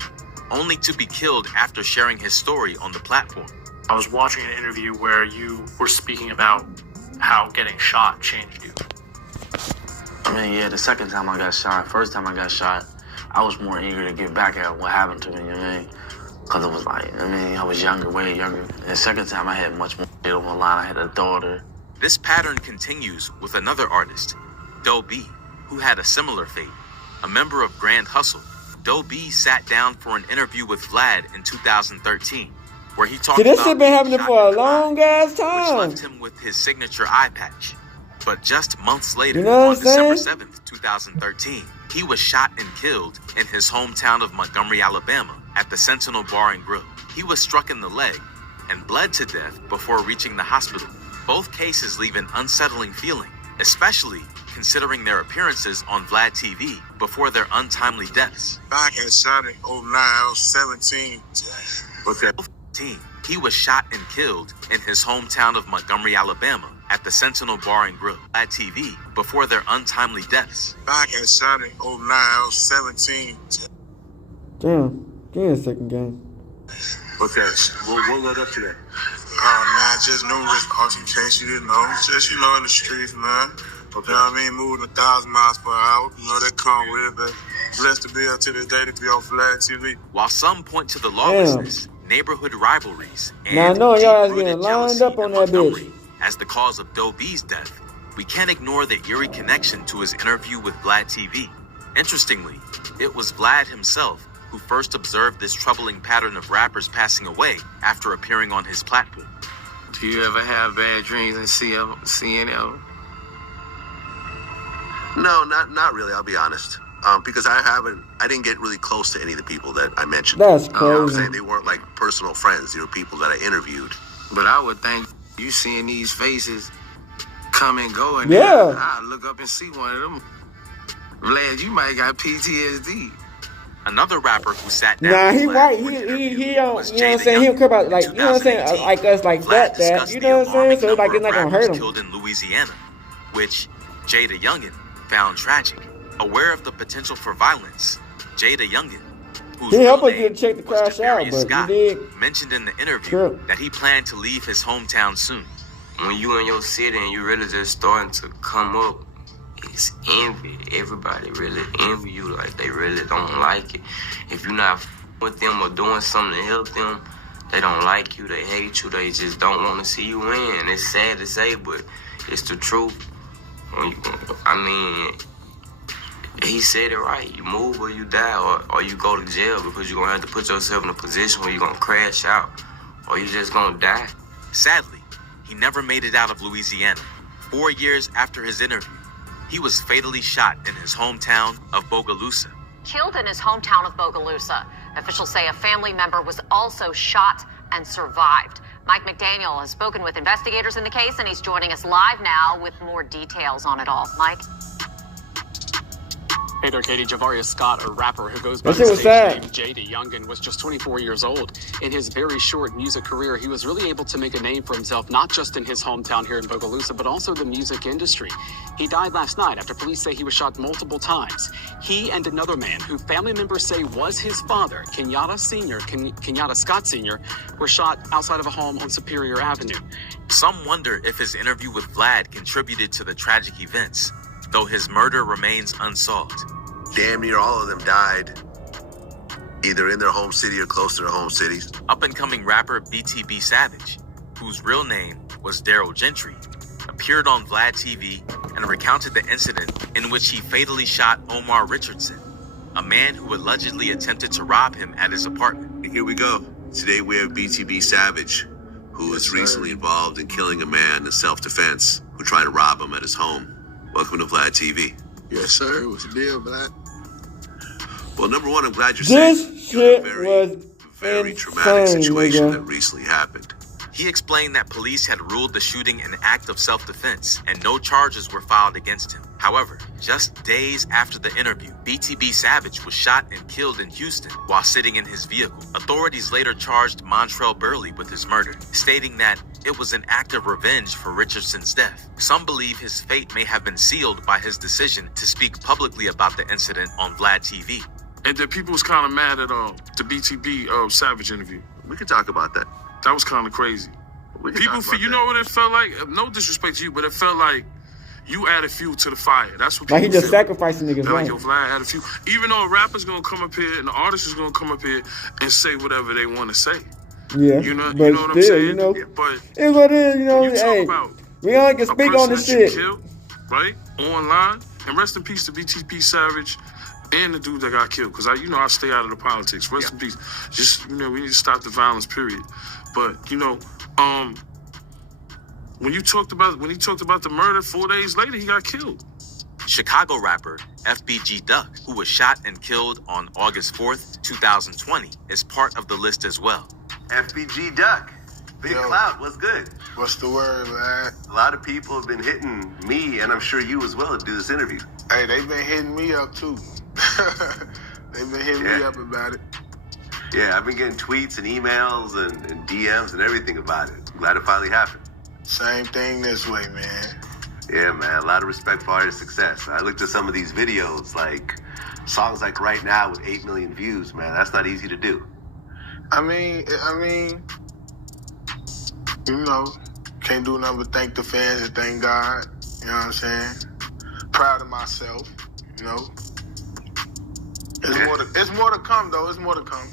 only to be killed after sharing his story on the platform. I was watching an interview where you were speaking about how getting shot changed you. I mean, yeah, the second time I got shot, first time I got shot, I was more eager to get back at what happened to me, you know what I mean? Because it was like, I was younger, way younger. And the second time I had much more shit on the line. I had a daughter. This pattern continues with another artist, Doe B, who had a similar fate. A member of Grand Hustle, Doe B sat down for an interview with Vlad in 2013, where he talked this about shit been happening for a long ass which time. left him with his signature eye patch. But just months later, You know on what I'm December saying? 7th, 2013, he was shot and killed in his hometown of Montgomery, Alabama, at the Sentinel Bar and Grill. He was struck in the leg and bled to death before reaching the hospital. Both cases leave an unsettling feeling, especially considering their appearances on Vladtv before their untimely deaths. I got shot in 09, I was 17. What's that? He was shot and killed in his hometown of Montgomery, Alabama, at the Sentinel Bar and Grill, Vladtv, before their untimely deaths. I got shot in 09, I was 17. Damn. Give me a second, gang. What's that? What led up to that? Man, just numerous altercations, you know. Just, you know, in the streets, man. You know what I mean? Moving 1,000 miles per hour. You know, that come with it, but blessed to be up to this day to be on Vladtv. While some point to the lawlessness, neighborhood rivalries, and Now I know y'all is deep-rooted getting lined jealousy up on in that Montgomery bitch. as the cause of Doe B's death, we can't ignore the eerie connection to his interview with Vladtv. Interestingly, it was Vlad himself who first observed this troubling pattern of rappers passing away after appearing on his platform. Do you ever have bad dreams and see any of them? No, not really. I'll be honest. Because I didn't get really close to any of the people that I mentioned. That's You know what I'm crazy. saying? They weren't like personal friends. They were people that I interviewed. But I would think you seeing these faces come and go, and Yeah. I look up and see one of them. Vlad, you might got PTSD. Another rapper who sat down Nah, with he Vlad right. for an He interview don't. was You know what I'm Jada saying? He don't care about Young. like, you know what I'm saying? 2018, Like us, like Vlad that. discussed You the know what I'm saying? alarming So it's like number it's not of gonna hurt rappers him. killed in Louisiana, which Jada Youngin found tragic. Aware of the potential for violence, Jada Youngin, whose He helped real us name get checked to was crash out, Javarius but Scott, he did. mentioned in the interview True. that he planned to leave his hometown soon. When you in your city and you really just starting to come up, it's envy. Everybody really envy you, like they really don't like it. If you're not with them or doing something to help them, they don't like you, they hate you, they just don't want to see you win. It's sad to say, but it's the truth. He said it right. You move or you die, or you go to jail, because you're going to have to put yourself in a position where you're going to crash out, or you're just going to die. Sadly, he never made it out of Louisiana. 4 years after his interview, he was fatally shot in his hometown of Bogalusa. Killed in his hometown of Bogalusa. Officials say a family member was also shot and survived. Mike McDaniel has spoken with investigators in the case, and he's joining us live now with more details on it all. Mike? Hey there, Katie. Javarius Scott, a rapper who goes by That the shit was stage sad. name Jada Youngin, was just 24 years old. In his very short music career, he was really able to make a name for himself, not just in his hometown here in Bogalusa, but also the music industry. He died last night after police say he was shot multiple times. He and another man, who family members say was his father, Kenyatta Scott Sr., were shot outside of a home on Superior Avenue. Some wonder if his interview with Vlad contributed to the tragic events, though his murder remains unsolved. Damn near all of them died either in their home city or close to their home cities. Up-and-coming rapper BTB Savage, whose real name was Daryl Gentry, appeared on Vladtv and recounted the incident in which he fatally shot Omar Richardson, a man who allegedly attempted to rob him at his apartment. And here we go. Today we have BTB Savage, who was recently involved in killing a man in self-defense who tried to rob him at his home. Welcome to Vladtv. Yes, sir. What's the deal, Vlad? Well, number one, I'm glad you're This safe. shit You had was very traumatic insane, situation nigga. that recently happened. He explained that police had ruled the shooting an act of self-defense and no charges were filed against him. However, just days after the interview, BTB Savage was shot and killed in Houston while sitting in his vehicle. Authorities later charged Montrell Burley with his murder, stating that it was an act of revenge for Richardson's death. Some believe his fate may have been sealed by his decision to speak publicly about the incident on Vladtv. And then people was kind of mad at the BTB Savage interview. We could talk about that. That was kind of crazy. People, you know what it felt like? No disrespect to you, but it felt like you added fuel to the fire. That's what people Like he just feel. sacrificing niggas' Like, life. yo, Vlad added fuel. Even though a rapper's gonna come up here and the artist is gonna come up here and say whatever they want to say. Yeah, You know but what I'm still, saying? you know, But it's what it is, you know, when you talk hey, about we only can a speak person on this that you shit. killed, right? Online. And rest in peace to BTP Savage and the dude that got killed. Because I stay out of the politics. Rest in peace. Just, we need to stop the violence, period. But, when he talked about the murder, 4 days later, he got killed. Chicago rapper FBG Duck, who was shot and killed on August 4th, 2020, is part of the list as well. FBG Duck. Big Clout, what's good? What's the word, man? A lot of people have been hitting me, and I'm sure you as well, to do this interview. Hey, they've been hitting me up, too. They've been hitting me up about it. Yeah, I've been getting tweets and emails and DMs and everything about it. Glad it finally happened. Same thing this way, man. Yeah, man, a lot of respect for artist success. I looked at some of these videos, like songs like Right Now with 8 million views, man. That's not easy to do. I mean, can't do nothing but thank the fans and thank God. You know what I'm saying? Proud of myself, It's more to come, though. It's more to come.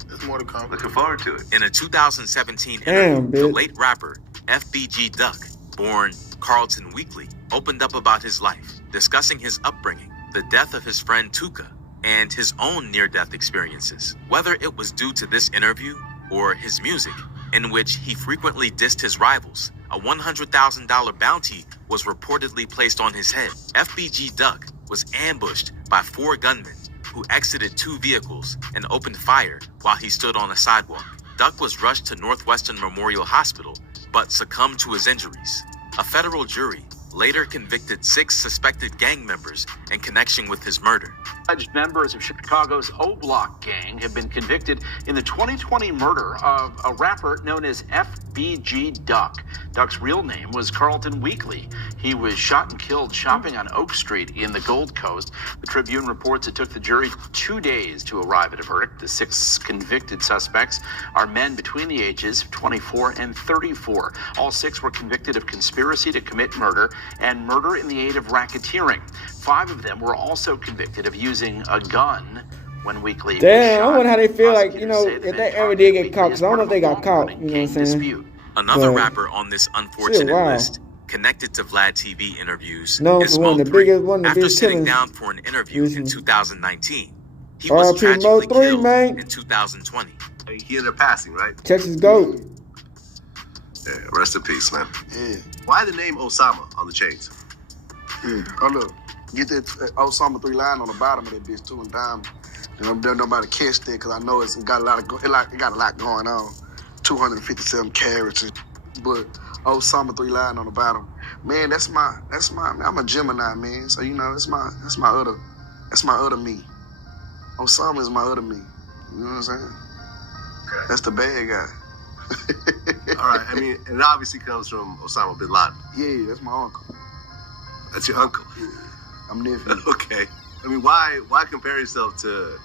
Looking forward to it. In a 2017 interview, the late rapper FBG Duck, born Carlton Weekly, opened up about his life, discussing his upbringing, the death of his friend Tuka, and his own near-death experiences. Whether it was due to this interview or his music, in which he frequently dissed his rivals, a $100,000 bounty was reportedly placed on his head. FBG Duck was ambushed by 4 gunmen who exited 2 vehicles and opened fire while he stood on a sidewalk. Duck was rushed to Northwestern Memorial Hospital, but succumbed to his injuries. A federal jury later convicted 6 suspected gang members in connection with his murder. Alleged members of Chicago's O-Block gang have been convicted in the 2020 murder of a rapper known as FBG Duck. Duck's real name was Carlton Weekly. He was shot and killed shopping on Oak Street in the Gold Coast. The Tribune reports it took the jury 2 days to arrive at a verdict. The 6 convicted suspects are men between the ages of 24 and 34. All 6 were convicted of conspiracy to commit murder and murder in the aid of racketeering. 5 of them were also convicted of using a gun when Weekly Damn, was I wonder how they feel like, Prosecutors say if they ever did get caught, because I don't know if they got caught, you know what I'm saying? Another But rapper on this unfortunate wow. list, connected to Vladtv interviews, Known is for one of the Mo3. biggest- one of the After biggest sitting killings. down for an interview in 2019, he was R.I.P. tragically Mo3, killed man. in 2020. He ended up passing, right? Texas GOAT. Yeah, rest in peace, man. Yeah. Why the name Osama on the chains? Yeah. Oh, look. Get that Osama 3 line on the bottom of that bitch, too, and down. Don't nobody catch that, because I know it's got a lot going on. 257 carats. But Osama 3 line on the bottom. Man, that's my I'm a Gemini, man. So that's my other me. Osama is my other me. You know what I'm saying? Okay. That's the bad guy. All right, I mean, it obviously comes from Osama bin Laden. Yeah, that's my uncle. That's your uncle? Yeah. I'm nephew. Okay. I mean, why compare yourself to,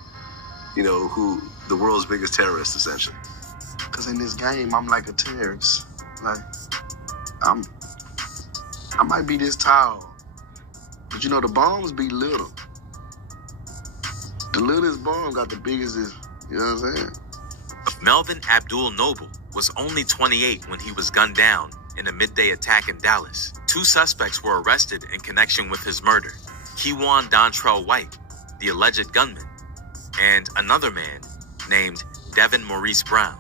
who the world's biggest terrorist, essentially? Because in this game, I'm like a terrorist. Like, I might be this tall, but the bombs be little. The littlest bomb got the biggest, you know what I'm saying? Melvin Abdul Noble was only 28 when he was gunned down in a midday attack in Dallas. 2 suspects were arrested in connection with his murder. Keywan Dontrell White, the alleged gunman, and another man named Devin Maurice Brown.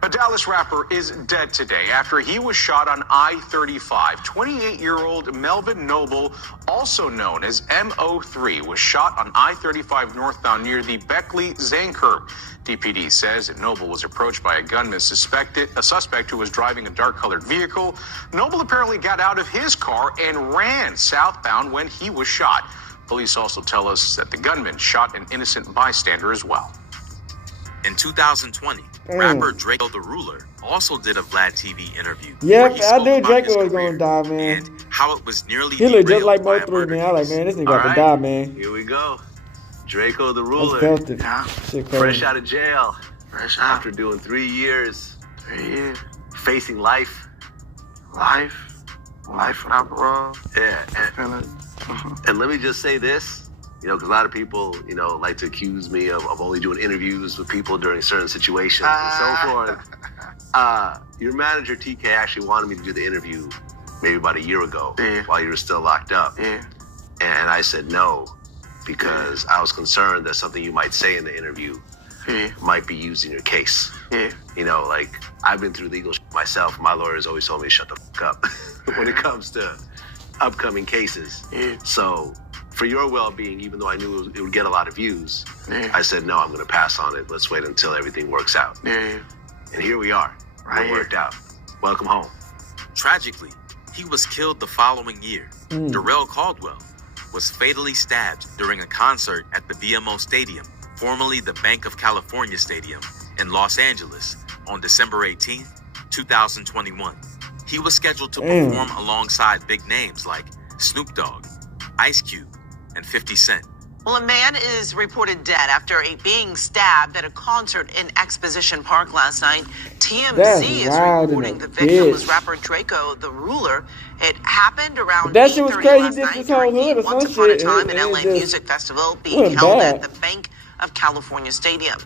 A Dallas rapper is dead today after he was shot on I-35. 28-year-old Melvin Noble, also known as MO3, was shot on I-35 northbound near the Beckley-Zane curve. DPD says that Noble was approached by a gunman a suspect who was driving a dark-colored vehicle. Noble apparently got out of his car and ran southbound when he was shot. Police also tell us that the gunman shot an innocent bystander as well. In 2020, rapper Draco the Ruler also did a Vladtv interview. Yep, I knew Draco was gonna die, man. And how it was nearly he looked just like derailed by Mo3, man. I was like, man, this nigga about to die, man. Here we go. Draco the Ruler. That's filthy. Shit crazy. Fresh out of jail. After doing 3 years. Facing life. Life without parole. Yeah. And let me just say this. Because a lot of people, like to accuse me of only doing interviews with people during certain situations and so forth. Your manager, TK, actually wanted me to do the interview maybe about a year ago while you were still locked up. And I said no, because I was concerned that something you might say in the interview might be used in your case. Like, I've been through legal myself. My lawyers always told me to shut the fuck up when it comes to upcoming cases. So, for your well-being, even though I knew it would get a lot of views, I said, no, I'm going to pass on it. Let's wait until everything works out. And here we are. It worked out. Welcome home. Tragically, he was killed the following year. Darrell Caldwell was fatally stabbed during a concert at the BMO Stadium, formerly the Bank of California Stadium, in Los Angeles on December 18, 2021. He was scheduled to perform alongside big names like Snoop Dogg, Ice Cube, and 50 Cent. Well, a man is reported dead after being stabbed at a concert in Exposition Park last night. TMZ is reporting the victim was rapper Draco the Ruler. It happened around 8:30 last night during the Once Upon a Time in LA Music Festival being held at the Bank of California Stadium.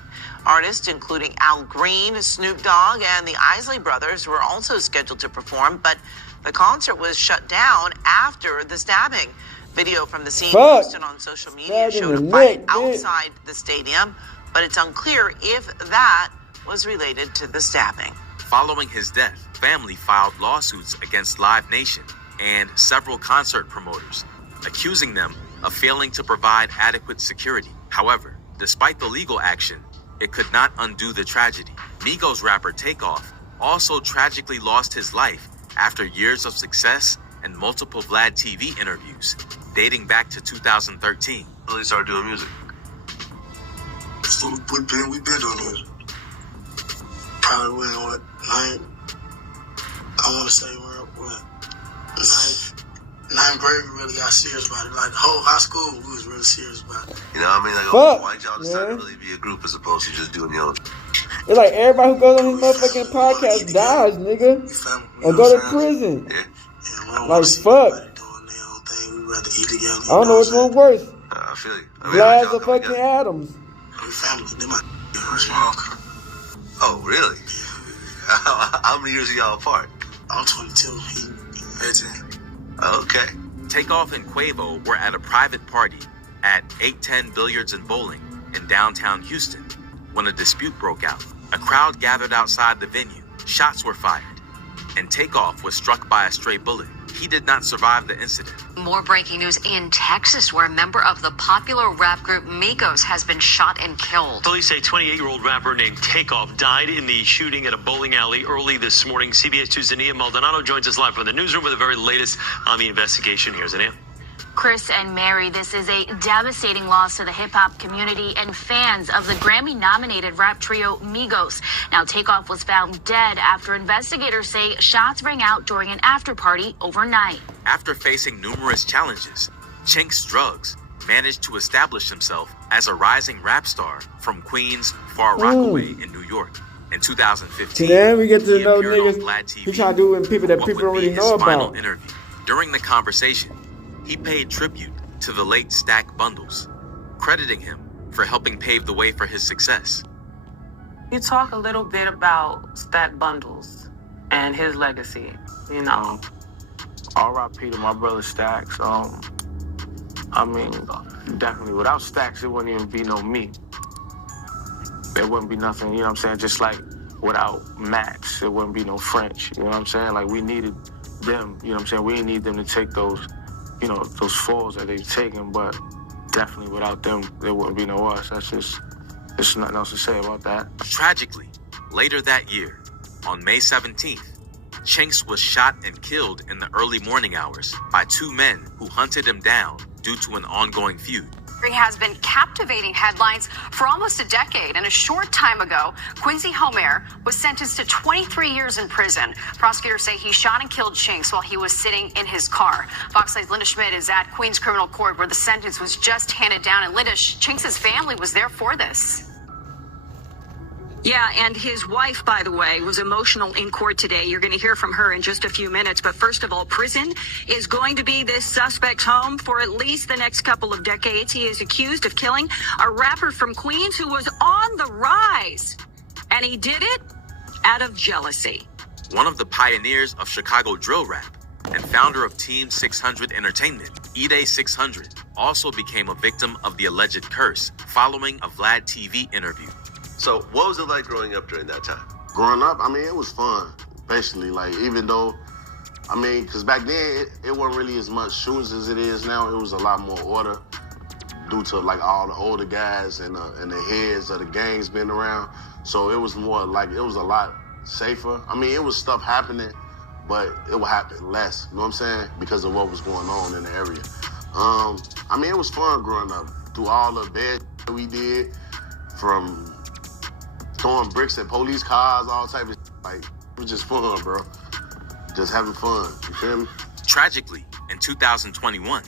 Artists including Al Green, Snoop Dogg, and the Isley Brothers were also scheduled to perform, but the concert was shut down after the stabbing. Video from the scene posted on social media showed a fight outside the stadium, but it's unclear if that was related to the stabbing. Following his death, family filed lawsuits against Live Nation and several concert promoters, accusing them of failing to provide adequate security. However, despite the legal action, it could not undo the tragedy. Migos rapper Takeoff also tragically lost his life after years of success and multiple Vladtv interviews, dating back to 2013. Really started doing music. So we've been doing music. Probably went on I want to say ninth grade, we really got serious about it. Like the whole high school, we was really serious about it. Why'd y'all decide to really be a group as opposed to just doing your own? It's like everybody who goes on his motherfucking podcast dies, nigga. Or go to prison. Like, fuck. I don't know which one worse. I feel you. Vlad's or fucking Adams. Oh, really? How many years are y'all apart? I'm 22. He's 18. Okay. Takeoff and Quavo were at a private party at 810 Billiards and Bowling in downtown Houston when a dispute broke out. A crowd gathered outside the venue. Shots were fired, and Takeoff was struck by a stray bullet. He did not survive the incident. More breaking news in Texas, where a member of the popular rap group Migos has been shot and killed. Police say 28-year-old rapper named Takeoff died in the shooting at a bowling alley early this morning. CBS 2's Zania Maldonado joins us live from the newsroom with the very latest on the investigation. Here's Zania. Chris and Mary, this is a devastating loss to the hip-hop community and fans of the Grammy-nominated rap trio Migos. Now, Takeoff was found dead after investigators say shots rang out during an after-party overnight. After facing numerous challenges, Chinx Drugs managed to establish himself as a rising rap star from Queens, Far Rockaway in New York. In 2015, today we get to he know appeared on niggas Vladtv who try to do with people that for people what don't would really be know his final about. interview. During the conversation, he paid tribute to the late Stack Bundles, crediting him for helping pave the way for his success. You talk a little bit about Stack Bundles and his legacy, you know. R.I.P. to my brother Stacks. I mean, definitely without Stacks, it wouldn't even be no me. There wouldn't be nothing, you know what I'm saying? Just like without Max, it wouldn't be no French. You know what I'm saying? Like, we needed them. You know what I'm saying? We didn't need them to take those, you know, those falls that they've taken, but definitely without them, there wouldn't be no us. There's nothing else to say about that. Tragically, later that year, on May 17th, Chinks was shot and killed in the early morning hours by two men who hunted him down due to an ongoing feud. He has been captivating headlines for almost a decade, and a short time ago, Quincy Homer was sentenced to 23 years in prison. Prosecutors say he shot and killed Chinks while he was sitting in his car. Fox 9's Linda Schmidt is at Queens Criminal Court, where the sentence was just handed down. And Linda, Chinks' family was there for this. Yeah, and his wife, by the way, was emotional in court today. You're going to hear from her in just a few minutes. But first of all, prison is going to be this suspect's home for at least the next couple of decades. He is accused of killing a rapper from Queens who was on the rise. And he did it out of jealousy. One of the pioneers of Chicago drill rap and founder of Team 600 Entertainment, Ide 600, also became a victim of the alleged curse following a Vladtv interview. So what was it like growing up during that time? Growing up, I mean, it was fun, basically. Like, even though, I mean, because back then, it wasn't really as much shootings as it is now. It was a lot more order due to, like, all the older guys and the heads of the gangs being around. So it was more like, it was a lot safer. I mean, it was stuff happening, but it would happen less, you know what I'm saying? Because of what was going on in the area. I mean, it was fun growing up. Through all the bad we did, from throwing bricks at police cars, all type of like, it was just fun, bro. Just having fun, you feel me? Tragically, in 2021,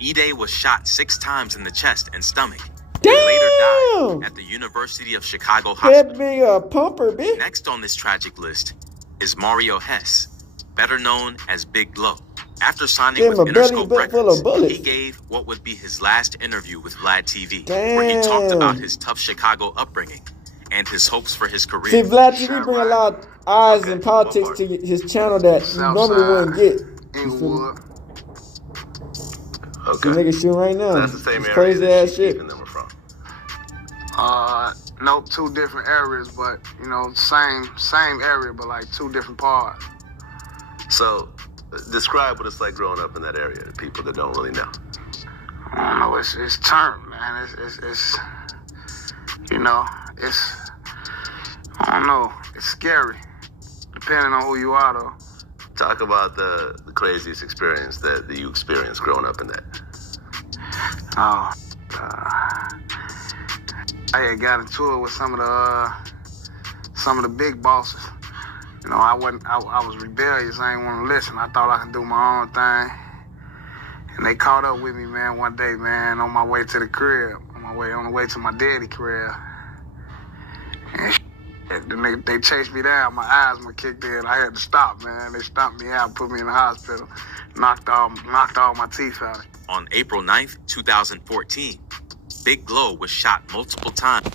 Ide was shot 6 times in the chest and stomach. Damn! And later died at the University of Chicago Hospital. That be a pumper, bitch. Next on this tragic list is Mario Hess, better known as Big Glow. After signing with Interscope Records, he gave what would be his last interview with Vladtv, where he talked about his tough Chicago upbringing and his hopes for his career. See, Vladtv bring a lot of eyes and politics to his channel that you normally wouldn't get. Inglewood. Okay. Making shit right now. That's the same area crazy that ass shit. them from. No, 2 different areas, but, you know, same area, but like 2 different parts. So, describe what it's like growing up in that area to people that don't really know. I don't know, it's turned, man. It's you know, I don't know, it's scary, depending on who you are, though. Talk about the craziest experience that you experienced growing up in that. I had got into it with some of the big bosses. You know, I was rebellious. I didn't want to listen. I thought I could do my own thing. And they caught up with me, man, one day, man, on my way to the crib, on the way to my daddy crib. And they chased me down. My asthma kicked in. I had to stop, man. They stomped me out, put me in the hospital, knocked all my teeth out. On April 9th, 2014, Big Glow was shot multiple times.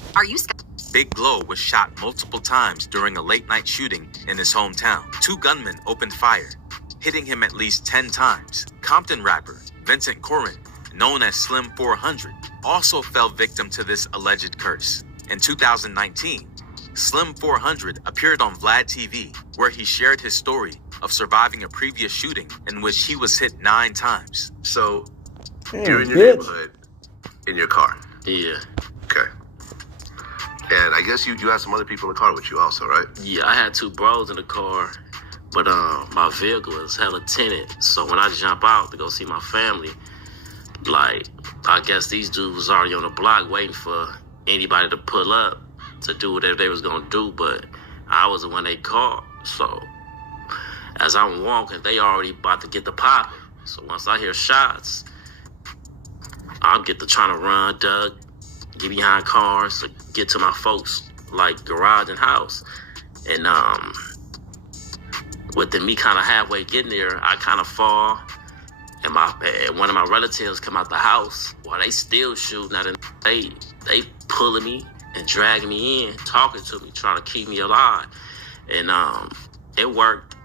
Big Glow was shot multiple times during a late-night shooting in his hometown. 2 gunmen opened fire, hitting him at least 10 times. Compton rapper Vincent Corin, known as Slim 400, also fell victim to this alleged curse. In 2019, Slim 400 appeared on Vladtv, where he shared his story of surviving a previous shooting in which he was hit 9 times. So, you're in your neighborhood, in your car. Yeah. Okay. And I guess you had some other people in the car with you also, right? Yeah, I had 2 bros in the car, but my vehicle is hella tinted. So when I jump out to go see my family, like, I guess these dudes was already on the block waiting for anybody to pull up to do whatever they was gonna do, but I was the one they called. So as I'm walking, they already about to get the popping. So once I hear shots, I'll get to trying to run, duck, get behind cars to get to my folks, like garage and house. And within me kind of halfway getting there, I kind of fall, and one of my relatives come out the house while they still shooting at it. They pulling me and dragging me in, talking to me, trying to keep me alive. And it worked,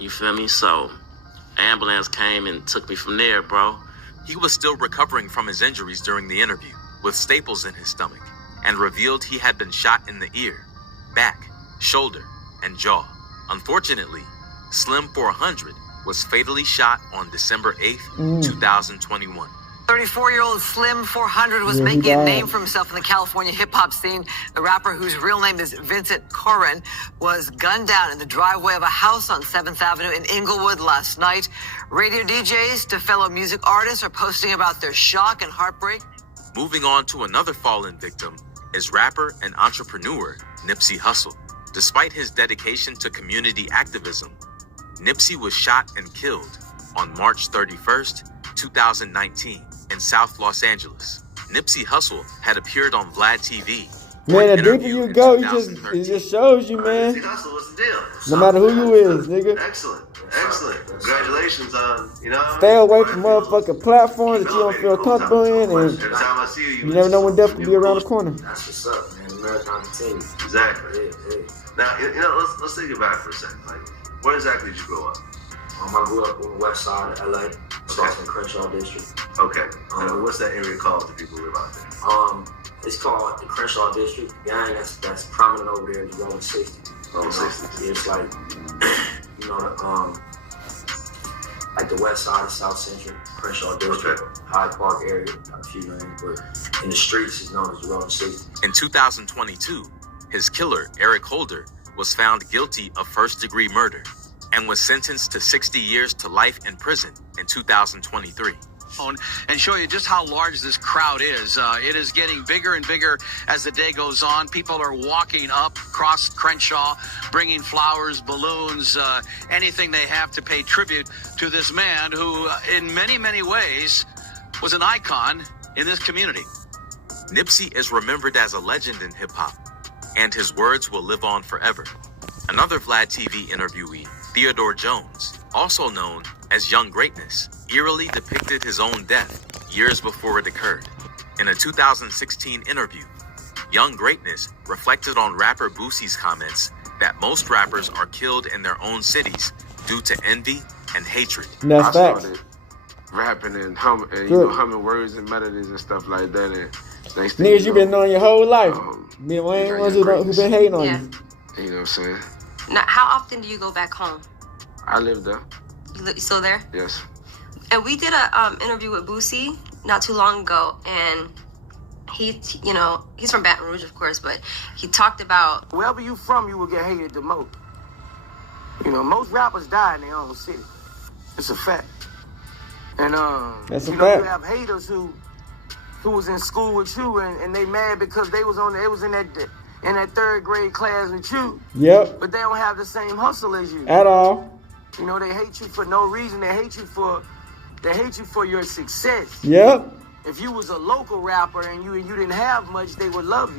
you feel me? So ambulance came and took me from there, bro. He was still recovering from his injuries during the interview, with staples in his stomach, and revealed he had been shot in the ear, back, shoulder, and jaw. Unfortunately, Slim 400 was fatally shot on December 8th, 2021. 34-year-old Slim 400 was making a name for himself in the California hip-hop scene. The rapper, whose real name is Vincent Corrin, was gunned down in the driveway of a house on 7th Avenue in Inglewood last night. Radio DJs to fellow music artists are posting about their shock and heartbreak. Moving on to another fallen victim is rapper and entrepreneur Nipsey Hussle. Despite his dedication to community activism, Nipsey was shot and killed on March 31st, 2019 in South Los Angeles. Nipsey Hussle had appeared on Vladtv. Man, the deeper you go, it just shows you, man. Nipsey Hussle, what's the deal? No matter who you is, nigga. Excellent. Congratulations on, Stay away from motherfucking platforms that you don't feel comfortable in, and every time I see you never know when death will be around the corner. That's what's up, man. America continues. Exactly. Now, let's think about it for a second. Like, where exactly did you grow up? I grew up on the west side of LA, in Crenshaw District. Okay. What's that area called that people live out there? It's called the Crenshaw District. The gang that's prominent over there is Rolling 60. Rolling 60. It's like, like the west side of South Central, Crenshaw District, Hyde Park area, got a few names, but in the streets it's known as the Rolling 60. In 2022, his killer, Eric Holder, was found guilty of first-degree murder and was sentenced to 60 years to life in prison in 2023. And show you just how large this crowd is. It is getting bigger and bigger as the day goes on. People are walking up across Crenshaw, bringing flowers, balloons, anything they have to pay tribute to this man who, in many, many ways, was an icon in this community. Nipsey is remembered as a legend in hip-hop, and his words will live on forever. Another Vladtv interviewee, Theodore Jones, also known as Young Greatness, eerily depicted his own death years before it occurred. In a 2016 interview, Young Greatness reflected on rapper Bousie's comments that most rappers are killed in their own cities due to envy and hatred. That's facts. Rapping and humming words and melodies and stuff like that. And niggas you been knowing your whole life. Me and Wayne ones who been hating on you. You know what I'm saying? Now, how often do you go back home? I live there. You still there? Yes. And we did a interview with Boosie not too long ago, and he's from Baton Rouge, of course, but he talked about wherever you from, you will get hated the most. Most rappers die in their own city. It's a fact. And that's a fact. You have haters who was in school with you, and they mad because they was in that third grade class with you. Yep. But they don't have the same hustle as you. At all. They hate you for no reason. They hate you for your success. Yep. If you was a local rapper and you didn't have much, they would love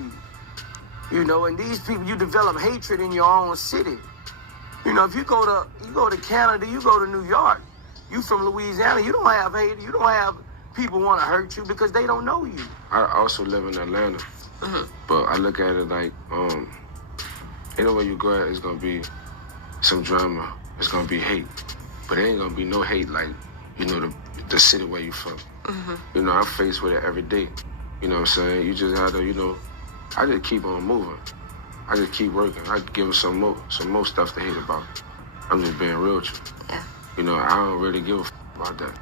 you. And these people, you develop hatred in your own city. If you go to Canada, you go to New York, you from Louisiana, you don't have hate. You don't have people want to hurt you because they don't know you. I also live in Atlanta, but I look at it like, anywhere you go at, it's gonna be some drama. It's gonna be hate, but it ain't gonna be no hate like, the city where you from. I'm faced with it every day. You know what I'm saying? You just have to, I just keep on moving. I just keep working. I give them some more stuff to hate about. I'm just being real with you. Yeah. I don't really give a about that.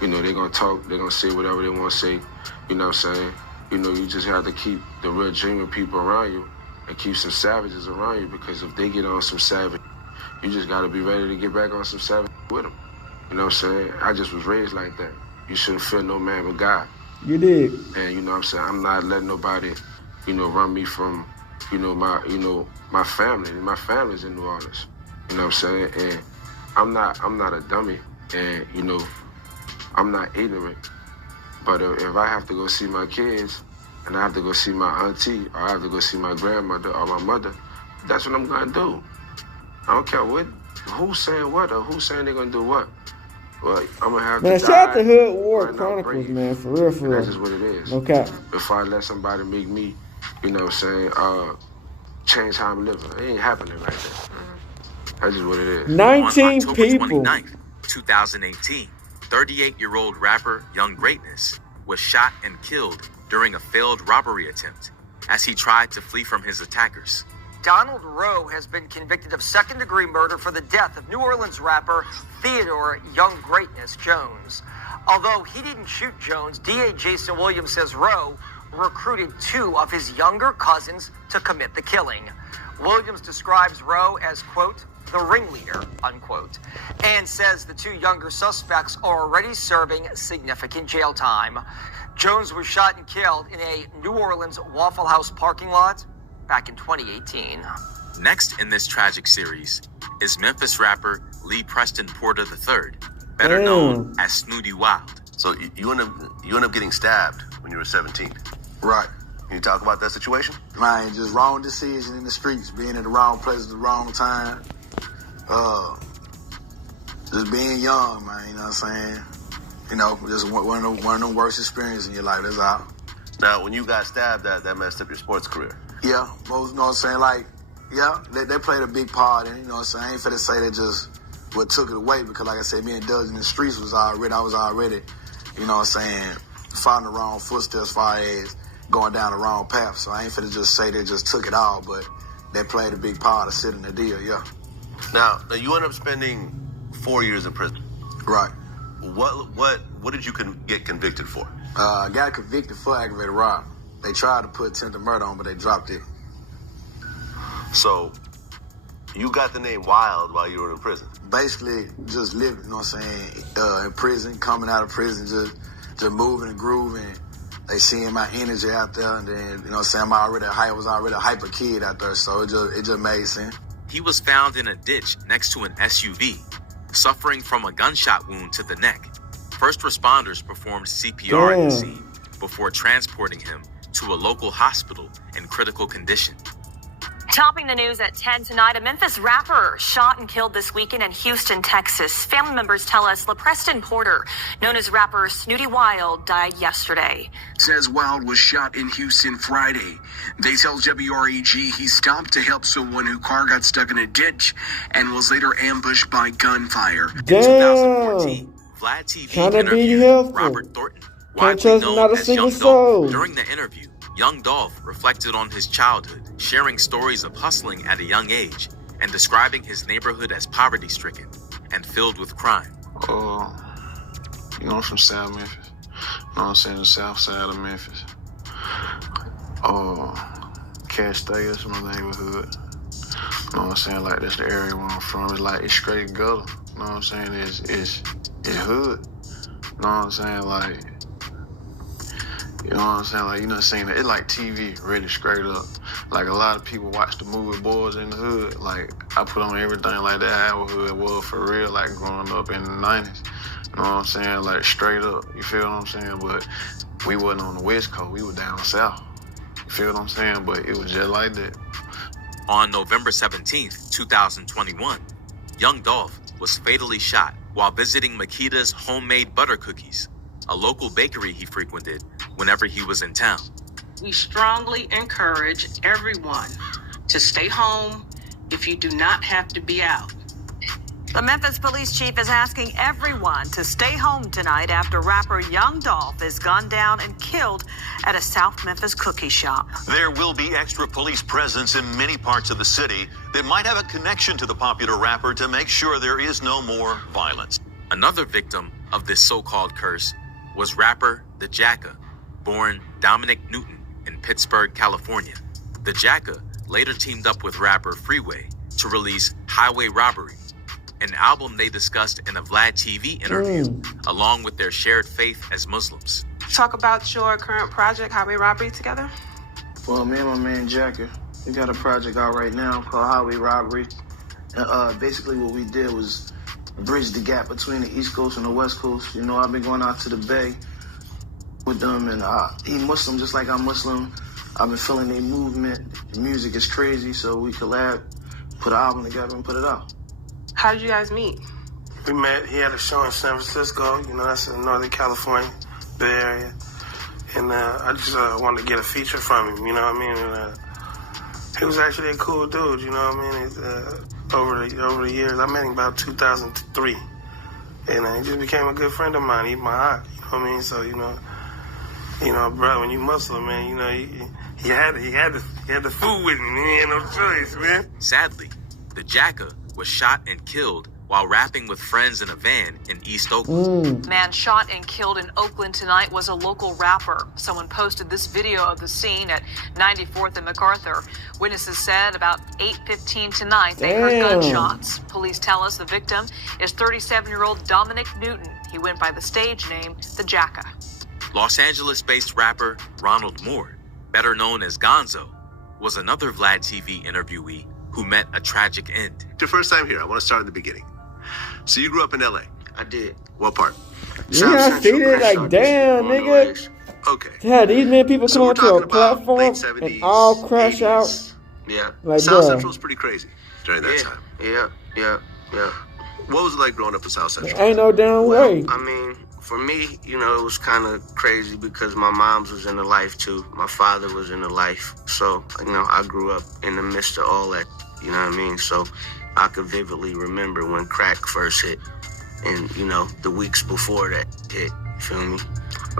They're gonna talk, they're gonna say whatever they wanna say. You know what I'm saying? You just have to keep the real genuine people around you and keep some savages around you, because if they get on some savage, you just got to be ready to get back on some savage with them. You know what I'm saying? I just was raised like that. You shouldn't fear no man but God. You did. And you know what I'm saying? I'm not letting nobody, run me from, my family. My family's in New Orleans. You know what I'm saying? And I'm not a dummy. And, I'm not ignorant. But if I have to go see my kids, and I have to go see my auntie, or I have to go see my grandmother or my mother, that's what I'm going to do. I don't care who's saying what or who's saying they're going to do what. Well, I'm going to have to die. Man, shout out to Hood War Chronicles, man, for real. That's just what it is. Okay. Before I let somebody make me, change how I'm living. It ain't happening like that. That's just what it is. 19 on people. October 29th, 2018, 38-year-old rapper Young Greatness was shot and killed during a failed robbery attempt as he tried to flee from his attackers. Donald Rowe has been convicted of second-degree murder for the death of New Orleans rapper Theodore Young Greatness Jones. Although he didn't shoot Jones, DA Jason Williams says Rowe recruited 2 of his younger cousins to commit the killing. Williams describes Rowe as, quote, the ringleader, unquote, and says the 2 younger suspects are already serving significant jail time. Jones was shot and killed in a New Orleans Waffle House parking lot back in 2018. Next in this tragic series is Memphis rapper Lee Preston Porter III, better known as Snooty Wild. So you end up getting stabbed when you were 17. Right. Can you talk about that situation? Man, just wrong decision in the streets, being in the wrong place at the wrong time. Just being young, man, you know what I'm saying? You know, just one of the worst experiences in your life, that's all. Now, when you got stabbed, that messed up your sports career. Yeah, most, you know what I'm saying? Like, yeah, they played a big part in it, you know what I'm saying? I ain't finna say they just what took it away, because like I said, me and Doug in the streets I was already, you know what I'm saying, following the wrong footsteps as far as going down the wrong path. So I ain't finna just say they just took it all, but they played a big part of sitting the deal, yeah. Now you end up spending 4 years in prison. Right. What did you get convicted for? I got convicted for aggravated robbery. They tried to put attempted murder on, but they dropped it. So you got the name Wild while you were in prison? Basically, just living, you know what I'm saying, in prison, coming out of prison, just moving and grooving. They seeing my energy out there, and then, you know what I'm saying, I was already a hyper kid out there, so it just made sense. He was found in a ditch next to an SUV, suffering from a gunshot wound to the neck. First responders performed CPR at the scene before transporting him to a local hospital in critical condition. Topping the news at 10 tonight, a Memphis rapper shot and killed this weekend in Houston, Texas. Family members tell us LaPreston Porter, known as rapper Snooty Wild, died yesterday. Says Wild was shot in Houston Friday. They tell WREG he stopped to help someone whose car got stuck in a ditch and was later ambushed by gunfire. In 2014, Vladtv interviewed Robert Thornton, widely known as Young Dolph. During the interview, Young Dolph reflected on his childhood, sharing stories of hustling at a young age and describing his neighborhood as poverty-stricken and filled with crime. You know, I'm from South Memphis. You know what I'm saying? The south side of Memphis. Cash Stayers, my neighborhood. You know what I'm saying? Like, that's the area where I'm from. It's like, it's straight gutter. You know what I'm saying? It's hood. You know what I'm saying? Like, you know what I'm saying? Like, you know, saying it's like TV, really straight up. Like, a lot of people watch the movie Boys in the Hood. Like, I put on everything like that, our hood was for real, like growing up in the 90s. You know what I'm saying? Like, straight up. You feel what I'm saying? But we wasn't on the West Coast. We were down south. You feel what I'm saying? But it was just like that. On November 17th, 2021, Young Dolph was fatally shot while visiting Makita's Homemade Butter Cookies, a local bakery he frequented whenever he was in town. We strongly encourage everyone to stay home if you do not have to be out. The Memphis police chief is asking everyone to stay home tonight after rapper Young Dolph is gunned down and killed at a South Memphis cookie shop. There will be extra police presence in many parts of the city that might have a connection to the popular rapper to make sure there is no more violence. Another victim of this so-called curse was rapper The Jacka, born Dominic Newton in Pittsburgh, California. The Jacka later teamed up with rapper Freeway to release Highway Robbery, an album they discussed in a Vladtv interview, along with their shared faith as Muslims. Talk about your current project, Highway Robbery, together. Well, me and my man Jacka, we got a project out right now called Highway Robbery. Basically what we did was bridge the gap between the East Coast and the West Coast. You know, I've been going out to the Bay with them, and he Muslim just like I'm Muslim. I've been feeling their movement. The music is crazy, so we collab, put an album together, and put it out. How did you guys meet? We met, he had a show in San Francisco, you know, that's in Northern California, Bay Area. And I just wanted to get a feature from him, you know what I mean? And he was actually a cool dude, you know what I mean? Over the years, I met him about 2003. And he just became a good friend of mine, he my eye, you know what I mean? So, you know, You know, bro, when you muscle, man, you know, he had the food with him. He had no choice, man. Sadly, the Jacker was shot and killed while rapping with friends in a van in East Oakland. Man shot and killed in Oakland tonight was a local rapper. Someone posted this video of the scene at 94th and MacArthur. Witnesses said about 8:15 tonight they heard gunshots. Police tell us the victim is 37-year-old Dominic Newton. He went by the stage name The Jacker. Los Angeles-based rapper Ronald Moore, better known as Gonzo, was another Vladtv interviewee who met a tragic end. Your first time here, I want to start in the beginning. So you grew up in LA? I did. What part? Yeah, I seen it like, damn, nigga. Okay. Yeah, these men people come onto a platform and all crash 80s. Out. Yeah. Like, South bruh. Central was pretty crazy during that time. Yeah. What was it like growing up in South Central? Ain't no damn way. I mean, for me, you know, it was kind of crazy because my mom's was in the life too. My father was in the life. So, you know, I grew up in the midst of all that, you know what I mean? So I could vividly remember when crack first hit and, you know, the weeks before that hit, you feel me?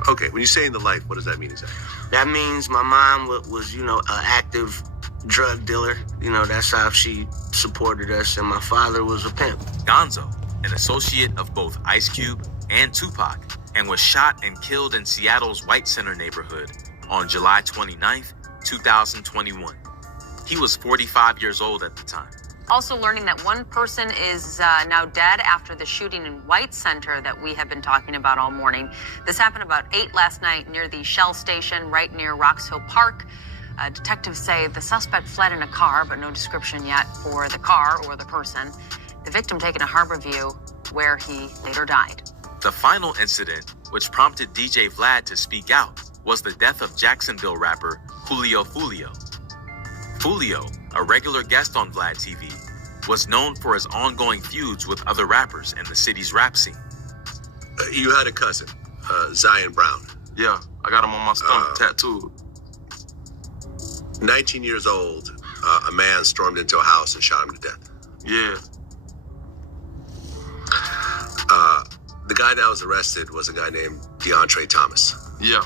Okay, when you say in the life, what does that mean exactly? That means my mom was, you know, an active drug dealer. You know, that's how she supported us. And my father was a pimp. Gonzo, an associate of both Ice Cube and Tupac, and was shot and killed in Seattle's White Center neighborhood on July 29th, 2021. He was 45 years old at the time. Also learning that one person is now dead after the shooting in White Center that we have been talking about all morning. This happened about 8 last night near the Shell station right near Rocks Hill Park. Detectives say the suspect fled in a car, but no description yet for the car or the person. The victim taken to Harborview, where he later died. The final incident, which prompted DJ Vlad to speak out, was the death of Jacksonville rapper Julio Fulio. Fulio, a regular guest on Vladtv, was known for his ongoing feuds with other rappers in the city's rap scene. You had a cousin, Zion Brown. Yeah, I got him on my stomach, tattooed. 19 years old, a man stormed into a house and shot him to death. Yeah. The guy that was arrested was a guy named DeAndre Thomas. Yeah.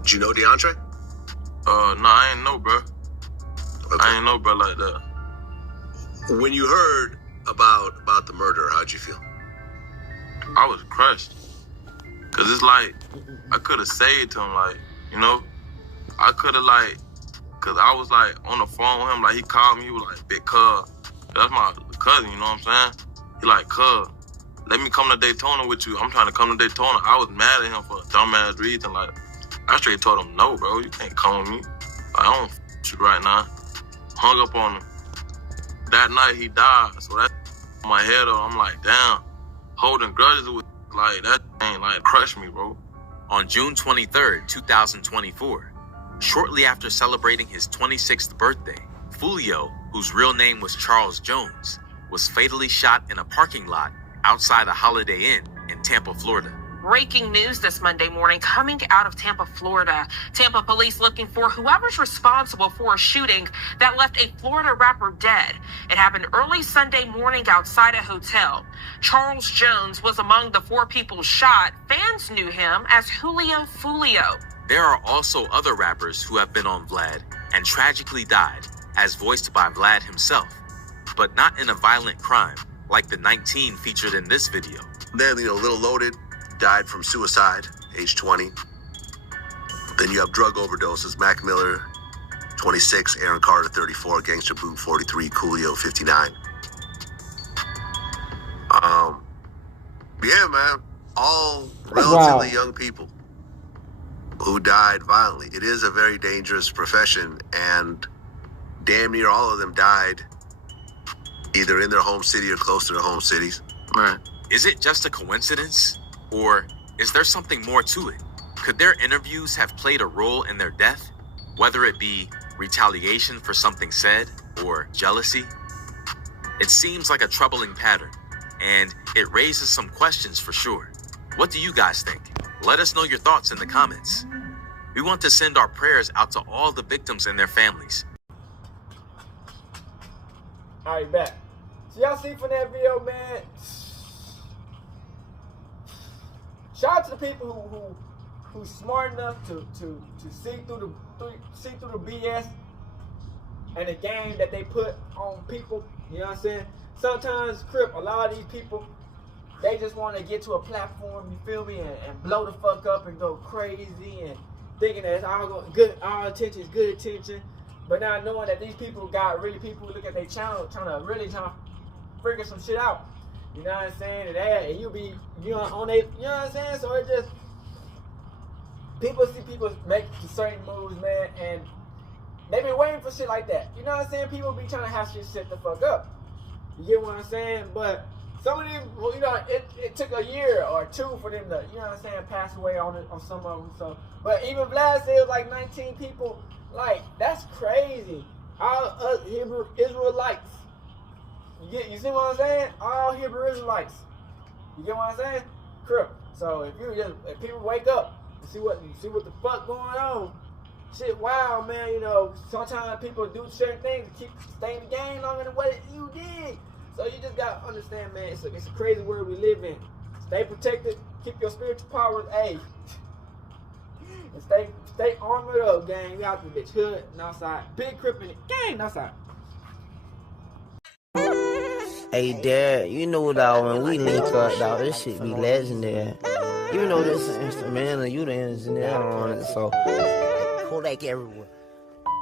Did you know DeAndre? No, I ain't know, bro. Okay. I ain't know, bro, like that. When you heard about the murder, how'd you feel? I was crushed. Cause it's like, I could have saved him, like, you know? I could have, like, cause I was, like, on the phone with him, like, he called me, he was like, big cuz. That's my cousin, you know what I'm saying? He like, cuz, let me come to Daytona with you. I'm trying to come to Daytona. I was mad at him for a dumbass reason, like, I straight told him, no, bro, you can't come with me. Like, I don't f*** you right now. Hung up on him. That night he died, so that on my head up, I'm like, damn, holding grudges with like that ain't like crushed me, bro. On June 23rd, 2024, shortly after celebrating his 26th birthday, Fulio, whose real name was Charles Jones, was fatally shot in a parking lot outside a Holiday Inn in Tampa, Florida. Breaking news this Monday morning coming out of Tampa, Florida. Tampa police looking for whoever's responsible for a shooting that left a Florida rapper dead. It happened early Sunday morning outside a hotel. Charles Jones was among the 4 people shot. Fans knew him as Julio Fulio. There are also other rappers who have been on Vlad and tragically died, as voiced by Vlad himself, but not in a violent crime like the 19 featured in this video. Then, Lil Loaded died from suicide, age 20. Then you have drug overdoses, Mac Miller, 26, Aaron Carter, 34, Gangsta Bout, 43, Coolio, 59. Yeah, man, all relatively young people who died violently. It is a very dangerous profession, and damn near all of them died either in their home city or close to their home cities. Right. Is it just a coincidence? Or is there something more to it? Could their interviews have played a role in their death? Whether it be retaliation for something said or jealousy? It seems like a troubling pattern, and it raises some questions for sure. What do you guys think? Let us know your thoughts in the comments. We want to send our prayers out to all the victims and their families. All right, back. So y'all see from that video, man. Shout out to the people who's smart enough to see through the BS and the game that they put on people. You know what I'm saying? Sometimes, Crip, a lot of these people, they just want to get to a platform, you feel me, and blow the fuck up and go crazy and thinking that it's all attention is good attention, but not knowing that these people got really people who look at their channel trying to figure some shit out. You know what I'm saying? And you be, on they, you know what I'm saying? So it just, people see people make certain moves, man, and they be waiting for shit like that. You know what I'm saying? People be trying to have shit the fuck up. You get what I'm saying? But some of them, well, it took a year or two for them to, you know what I'm saying, pass away on some of them. So, but even Vlad said it was like 19 people. Like, that's crazy. All us Hebrew Israelites. You see what I'm saying? All Hebrew Israelites. You get what I'm saying? Crip. So if people wake up and see what the fuck going on, shit, wow, man. Sometimes people do certain things to stay in the game longer than what you did. So you just gotta understand, man. It's a crazy world we live in. Stay protected. Keep your spiritual powers, and stay armored up, gang. We out the bitch hood and outside. Big Crip in it, gang, outside. Hey, Dad, you know what, dog, when we link up, dog, this shit be legendary. Even though this is instrumental, you the engineer on it, so Kodak everywhere.